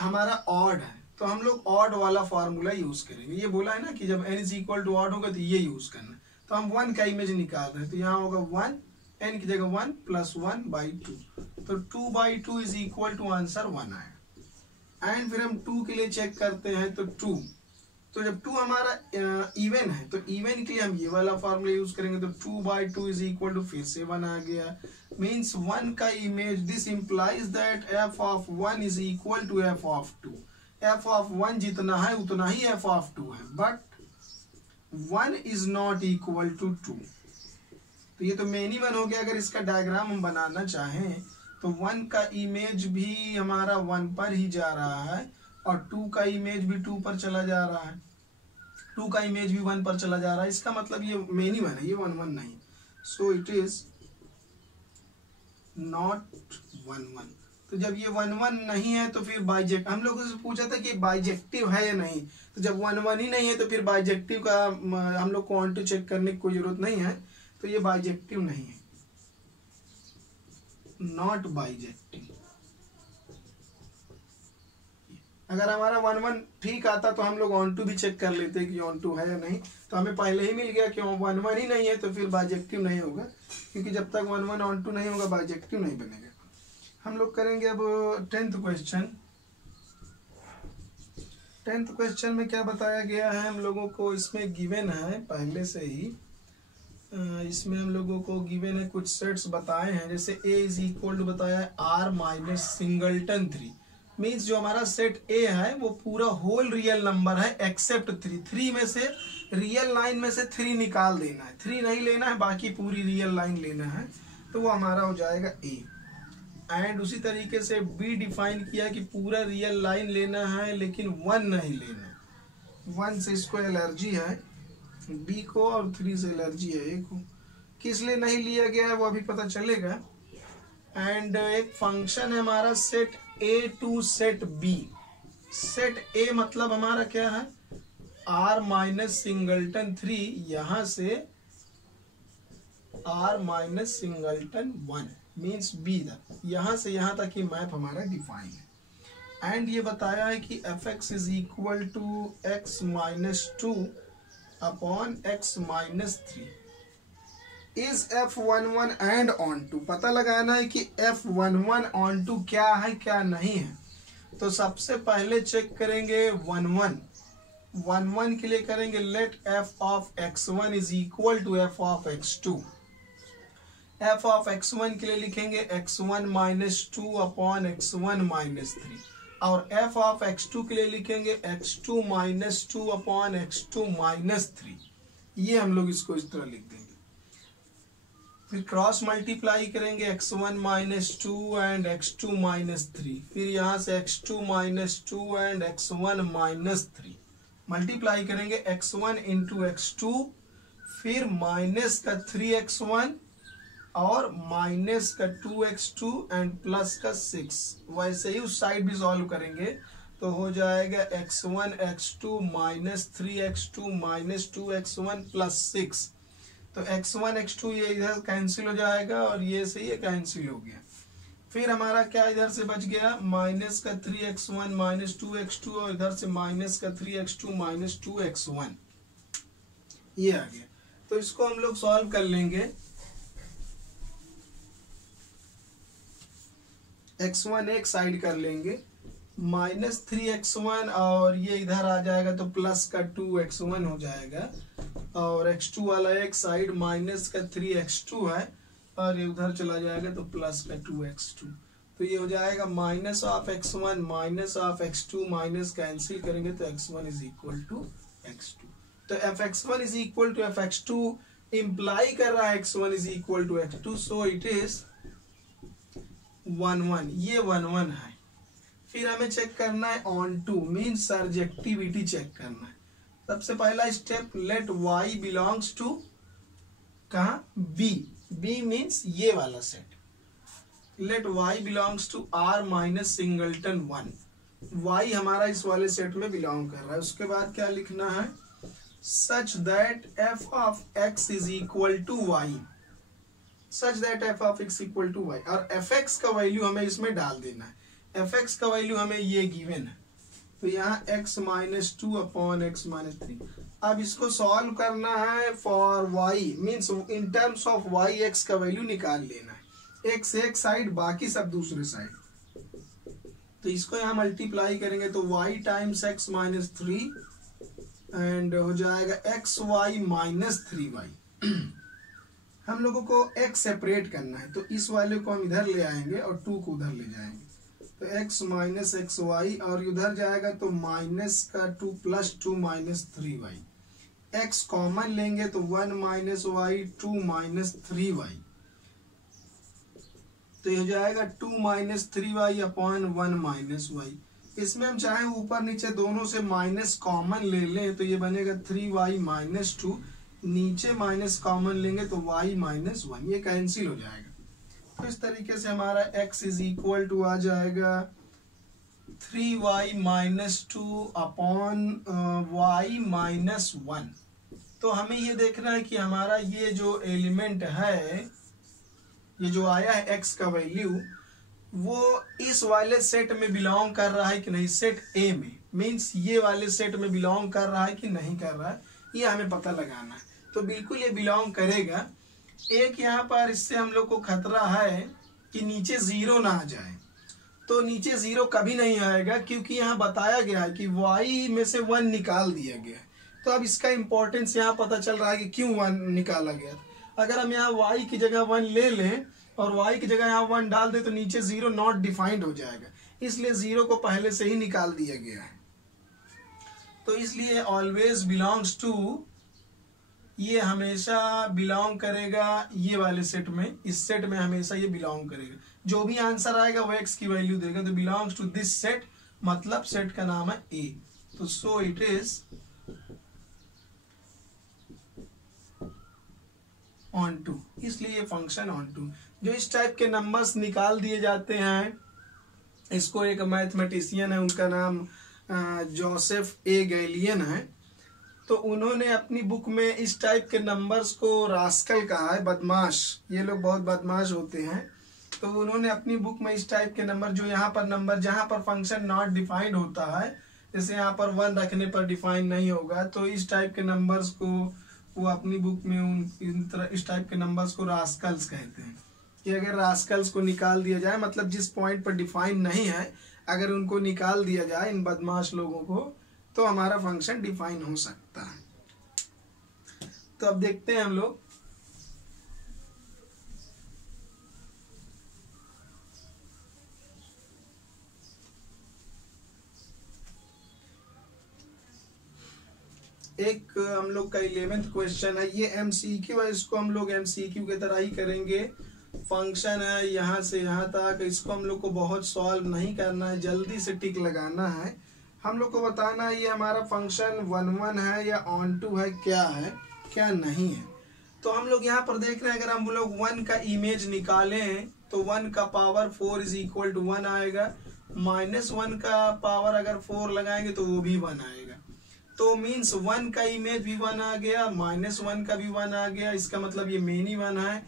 हमारा ऑड है, तो हम लोग ऑड वाला फार्मूला यूज करेंगे। ये बोला है ना कि जब n is equal to odd होगा तो ये यूज करना, तो हम 1 का इमेज निकाल रहे हैं, तो यहाँ होगा 1, n की जगह 1 प्लस 1/2, तो 2/2 इज इक्वल टू आंसर 1 आया। एंड फिर हम 2 के लिए चेक करते हैं तो 2, तो जब 2 हमारा इवन है तो इवन के लिए हम ये वाला फार्मूला यूज करेंगे, तो 2/2 इज इक्वल टू फिर से 1 आ गया, मीन्स 1 का image, this implies that f of 1 is equal to f of 2। f of 1 जितना है उतना ही f ऑफ 2 है, but 1 is not equal to 2। तो ये तो मेन ही 1 हो गया। अगर इसका डायग्राम हम बनाना चाहें तो 1 का इमेज भी हमारा 1 पर ही जा रहा है और 2 का इमेज भी 2 पर चला जा रहा है, 2 का इमेज भी 1 पर चला जा रहा है। इसका मतलब ये मेन ही 1 है, ये 1 1 नहीं। सो इट इज नॉट 1 1। तो जब ये 1 1 नहीं है तो फिर बाइजेक्टिव, हम लोगों से पूछा था कि बाइजेक्टिव है या नहीं, तो जब 1 1 ही नहीं है तो फिर बाइजेक्टिव का हम लोग को ऑन टू चेक करने की कोई जरूरत नहीं है, तो ये बाइजेक्टिव नहीं है, नॉट बाइजेक्टिव। अगर हमारा 1 1 ठीक आता तो हम लोग ऑन टू भी चेक कर लेते कि ऑन टू है या नहीं, तो हमें पहले ही मिल गया कि 1 1 ही नहीं है तो फिर बाइजेक्टिव नहीं होगा, क्योंकि जब तक 1 1 ऑन टू नहीं होगा बाइजेक्टिव नहीं बनेगा। हम लोग करेंगे अब 10th क्वेश्चन। 10th क्वेश्चन में क्या बताया गया है हम लोगों को, इसमें गिवन है पहले से ही, इसमें हम लोगों को गिवन है कुछ सेट्स बताए हैं, जैसे a इज इक्वल टू बताया है r माइनस सिंगलटन 3, मीन्स जो हमारा सेट a है वो पूरा होल रियल नंबर है एक्सेप्ट 3। 3 में से रियल लाइन में से 3 निकाल देना है, 3 नहीं लेना है, बाकी पूरी रियल लाइन लेना है, तो वो हमारा हो जाएगा a। एंड उसी तरीके से बी डिफाइन किया कि पूरा रियल लाइन लेना है लेकिन 1 नहीं लेना, 1 से इसको एलर्जी है बी को और 3 से एलर्जी है ए को। किस लिए नहीं लिया गया है वो अभी पता चलेगा। एंड एक फंक्शन है हमारा set A to set B. Set A मतलब हमारा क्या है, r माइनस सिंगलटन 3, यहां से r minus singleton 1, means B तक, यहाँ से यहाँ तक ये मैप हमारा डिफाइन है। एंड ये बताया है कि f x is equal to x minus two upon x minus three is f11 and onto. पता लगाना है कि f11 ऑन टू क्या है क्या नहीं है। तो सबसे पहले चेक करेंगे 11 के लिए करेंगे let f of x1 is equal to f of x2। f of x1 के लिए लिखेंगे x1 minus two upon x1 minus three, और f ऑफ x2 के लिए लिखेंगे x2 minus two upon x2 minus three. ये हम लोग इसको इस तरह लिख देंगे। फिर क्रॉस मल्टीप्लाई करेंगे x1 minus to and x2 minus three, फिर यहाँ से x2 minus to and x1 minus three multiply करेंगे x1 इंटू x2, फिर माइनस का 3x1 और माइनस का 2x2 एंड प्लस का 6। वैसे ही उस साइड भी सॉल्व करेंगे तो हो जाएगा x1 x2 minus 3x2 minus 2x1 plus 6। तो x1 x2 ये इधर कैंसिल हो जाएगा और ये से ये कैंसिल हो गया। फिर हमारा क्या इधर से बच गया, माइनस का 3x1 माइनस 2x2 और इधर से माइनस का 3x2 माइनस 2x1 ये आ गया। तो इसको हम लोग सॉल्व कर लेंगे। x1 एक साइड कर लेंगे, माइनस 3x1 और ये इधर आ जाएगा तो प्लस का 2x1 हो जाएगा, और x2 वाला एक साइड माइनस का 3x2 है और ये उधर चला जाएगा तो प्लस का 2x2। तो ये हो जाएगा minus of x1 minus of x2 minus cancel करेंगे तो x1 is equal to x2। तो fx1 is equal to fx2 imply कर रहा है x1 is equal to x2, so it is 11, ये 11 है। फिर हमें चेक करना है onto, means surjectivity check करना है। सबसे पहला step let y belongs to कहा b, b मीन्स ये वाला set. Let y belongs to r minus singleton 1, y हमारा इस वाले सेट में बिलोंग कर रहा है। उसके बाद क्या लिखना है, such that f of x is equal to y, such that f of x equal to y, और fx का वैल्यू हमें इसमें डाल देना है। fx का वैल्यू हमें ये गिवन है, तो यहाँ x minus two upon x minus three. अब इसको सॉल्व करना है for y, means in terms of y x का वैल्यू निकाल लेना है। x एक साइड बाकी सब दूसरे साइड, तो इसको यहाँ मल्टीप्लाई करेंगे तो y times x minus three and हो जाएगा एक्स वाई माइनस 3y। हम लोगों को x सेपरेट करना है तो इस वाले को हम इधर ले आएंगे और 2 को उधर ले जाएंगे, तो x माइनस एक्स वाई और उधर जाएगा तो माइनस का 2 plus 2 minus 3y। x common लेंगे तो 1 माइनस वाई 2 माइनस 3y, तो ये हो जाएगा 2 minus 3y upon 1 minus Y. इसमें हम चाहे ऊपर नीचे दोनों से माइनस कॉमन ले लें तो ये बनेगा 3y माइनस 2, नीचे माइनस कॉमन लेंगे तो y माइनस 1, ये कैंसिल हो जाएगा। तो इस तरीके से हमारा x इज इक्वल टू आ जाएगा 3y minus 2 upon y minus 1। तो हमें ये देखना है कि हमारा ये जो एलिमेंट है, ये जो आया है x का वैल्यू, वो इस वाले सेट में बिलोंग कर रहा है कि नहीं, सेट A में, मीन्स ये वाले सेट में बिलोंग कर रहा है कि नहीं कर रहा है, ये हमें पता लगाना है। तो बिल्कुल ये बिलोंग करेगा। एक यहाँ पर इससे हम लोग को खतरा है कि नीचे 0 ना आ जाए, तो नीचे 0 कभी नहीं आएगा क्योंकि यहाँ बताया गया है कि y में से 1 निकाल दिया गया है। तो अब इसका इंपॉर्टेंस यहाँ पता चल रहा है कि क्यों 1 निकाला गया। अगर हम यहाँ y की जगह 1 ले लें और y की जगह यहाँ 1 डाल दे तो नीचे 0 नॉट डिफाइंड हो जाएगा, इसलिए 0 को पहले से ही निकाल दिया गया है। तो इसलिए ऑलवेज बिलोंग्स टू, ये हमेशा बिलोंग करेगा ये वाले सेट में, इस सेट में हमेशा ये बिलोंग करेगा। जो भी आंसर आएगा वो x की वैल्यू देगा, तो बिलोंग्स टू दिस सेट, मतलब सेट का नाम है A। तो so it is onto, इसलिए ये फंक्शन ऑन टू। जो इस टाइप के नंबर्स निकाल दिए जाते हैं, इसको एक मैथमेटिशियन है, उनका नाम जोसेफ ए गैलियन है, तो उन्होंने अपनी बुक में इस टाइप के नंबर्स को रास्कल कहा है, बदमाश। ये लोग बहुत बदमाश होते हैं, तो उन्होंने अपनी बुक में इस टाइप के नंबर, जो यहाँ पर नंबर जहाँ पर फंक्शन नॉट डिफाइंड होता है, जैसे यहाँ पर 1 रखने पर डिफाइन नहीं होगा, तो इस टाइप के नंबर्स को वो अपनी बुक में इस टाइप के नंबर्स को रास्कल्स कहते हैं। कि अगर रास्कल्स को निकाल दिया जाए, मतलब जिस पॉइंट पर डिफाइन नहीं है, अगर उनको निकाल दिया जाए, इन बदमाश लोगों को, तो हमारा फंक्शन डिफाइन हो सकता है। तो अब देखते हैं हम लोग एक हम लोग का 11th क्वेश्चन है, ये MCQ है, इसको हम लोग MCQ की तरह ही करेंगे। फंक्शन है यहाँ से यहाँ तक, इसको हम लोग को बहुत सॉल्व नहीं करना है, जल्दी से टिक लगाना है। हम लोग को बताना है ये हमारा फंक्शन 1 है या ऑन टू है, क्या है क्या नहीं है। तो हम लोग यहाँ पर देख रहे हैं, अगर हम लोग 1 का इमेज निकालें तो 1 का पावर 4 इज इक्वल टू 1 आएगा, -1 का पावर अगर 4 लगाएंगे तो वो भी 1 आएगा। तो मीन्स 1 का इमेज भी 1 आ गया, -1 का भी 1 आ गया, इसका मतलब ये मेनी 1 है।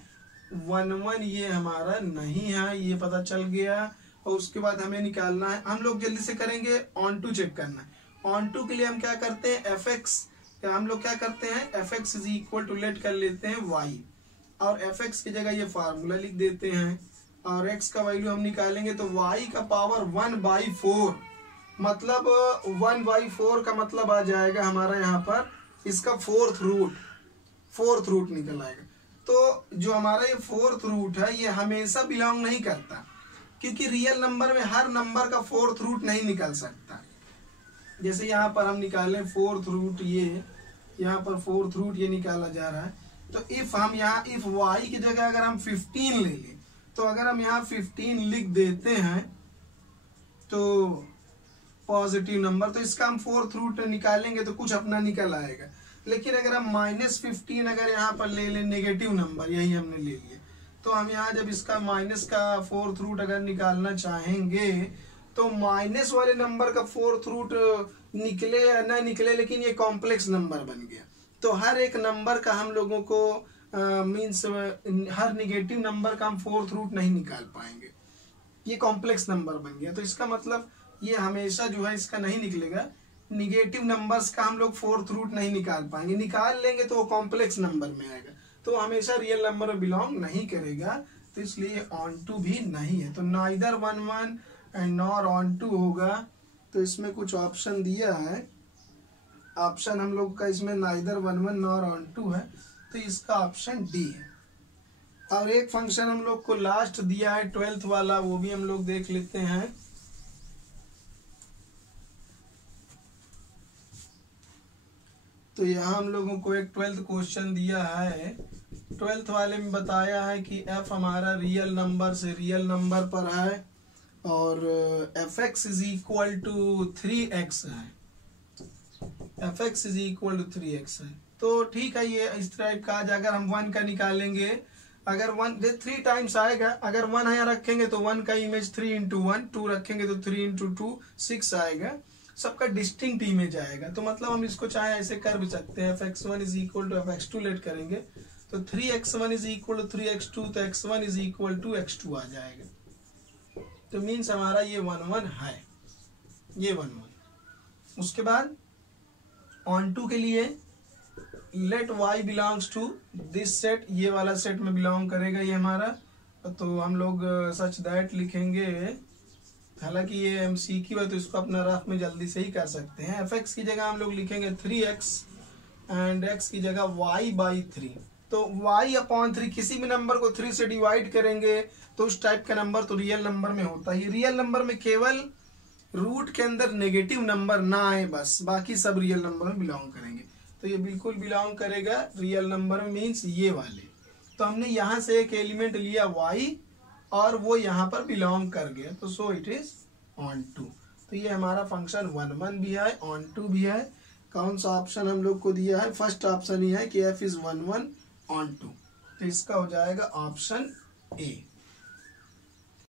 1 ये हमारा नहीं है, ये पता चल गया। और उसके बाद हमें निकालना है, हम लोग जल्दी से करेंगे ऑन टू चेक करना है। ऑन टू के लिए हम क्या करते हैं, fx हम लोग क्या करते हैं, fx is equal to let कर लेते हैं y, और fx की जगह ये फार्मूला लिख देते हैं, और x का वैल्यू हम निकालेंगे तो y का पावर 1/4, मतलब 1/4 का मतलब आ जाएगा हमारा यहाँ पर इसका 4th रूट निकल आएगा। तो जो हमारा ये 4th रूट है, ये हमेशा बिलोंग नहीं करता, क्योंकि रियल नंबर में हर नंबर का 4th रूट नहीं निकल सकता। जैसे यहाँ पर हम निकालें 4th रूट, ये यहाँ पर 4th रूट ये निकाला जा रहा है। तो इफ हम यहाँ इफ y की जगह अगर हम 15 ले लें, तो अगर हम यहाँ 15 लिख देते हैं तो पॉजिटिव नंबर, तो इसका हम 4th रूट निकालेंगे तो कुछ अपना निकल आएगा। लेकिन अगर हम -15 अगर यहाँ पर ले लें, नेगेटिव नंबर यही हमने ले लिया, तो हम यहाँ जब इसका माइनस का 4th रूट अगर निकालना चाहेंगे तो माइनस वाले नंबर का 4th रूट निकले या ना निकले, लेकिन ये कॉम्प्लेक्स नंबर बन गया। तो हर एक नंबर का हम लोगों को मीन्स हर निगेटिव नंबर का हम 4th रूट नहीं निकाल पाएंगे, ये कॉम्प्लेक्स नंबर बन गया। तो इसका मतलब ये हमेशा जो है इसका नहीं निकलेगा, निगेटिव नंबर्स का हम लोग 4th रूट नहीं निकाल पाएंगे, निकाल लेंगे तो वो कॉम्प्लेक्स नंबर में आएगा, तो हमेशा रियल नंबर में बिलोंग नहीं करेगा। तो इसलिए ऑन टू भी नहीं है, तो neither 1 and nor onto होगा। तो इसमें कुछ ऑप्शन दिया है, ऑप्शन हम लोग का इसमें नाइदर 1 नॉर ऑन टू है, तो इसका ऑप्शन डी है। और एक फंक्शन हम लोग को लास्ट दिया है 12th वाला, वो भी हम लोग देख लेते हैं। तो यहाँ हम लोगों को एक 12th क्वेश्चन दिया है। 12th वाले में बताया है कि f हमारा रियल नंबर से रियल नंबर पर है और fx is equal to 3x है, fx is equal to 3x है। तो ठीक है, ये इस टाइप का आज अगर हम 1 का निकालेंगे, अगर 1 3 टाइम्स आएगा, अगर 1 यहाँ रखेंगे तो 1 का इमेज 3 × 1, 2 रखेंगे तो 3 × 2 6 आएगा, सबका डिस्टिंक्ट इमेज आएगा। तो मतलब हम इसको चाहे ऐसे कर भी सकते हैं, fx1 is equal to fx2 late करेंगे तो 3x1 is equal to 3x2, तो x1 is equal to x2 आ जाएगा। तो मीन्स हमारा ये 1 है, ये 1। उसके बाद ऑन टू के लिए let y belongs to this set, ये वाला सेट में बिलोंग करेगा ये हमारा। तो हम लोग सच दैट लिखेंगे, हालांकि ये MCQ है तो इसको अपना रफ में जल्दी से ही कर सकते हैं। fx की जगह हम लोग लिखेंगे 3x एंड x की जगह y/3। तो y/3, किसी भी नंबर को 3 से डिवाइड करेंगे तो उस टाइप का नंबर तो रियल नंबर में होता है। रियल नंबर में केवल रूट के अंदर नेगेटिव नंबर ना आए बस, बाकी सब रियल नंबर में बिलोंग करेंगे। तो ये बिल्कुल बिलोंग करेगा रियल नंबर में, मीन्स ये वाले। तो हमने यहाँ से एक एलिमेंट लिया y और वो यहाँ पर बिलोंग कर गया, तो so it is onto. तो ये हमारा फंक्शन 1 भी है, ऑन टू भी है। कौन सा ऑप्शन हम लोग को दिया है, फर्स्ट ऑप्शन ही है कि f इज 1 ऑन टू, तो इसका हो जाएगा ऑप्शन ए।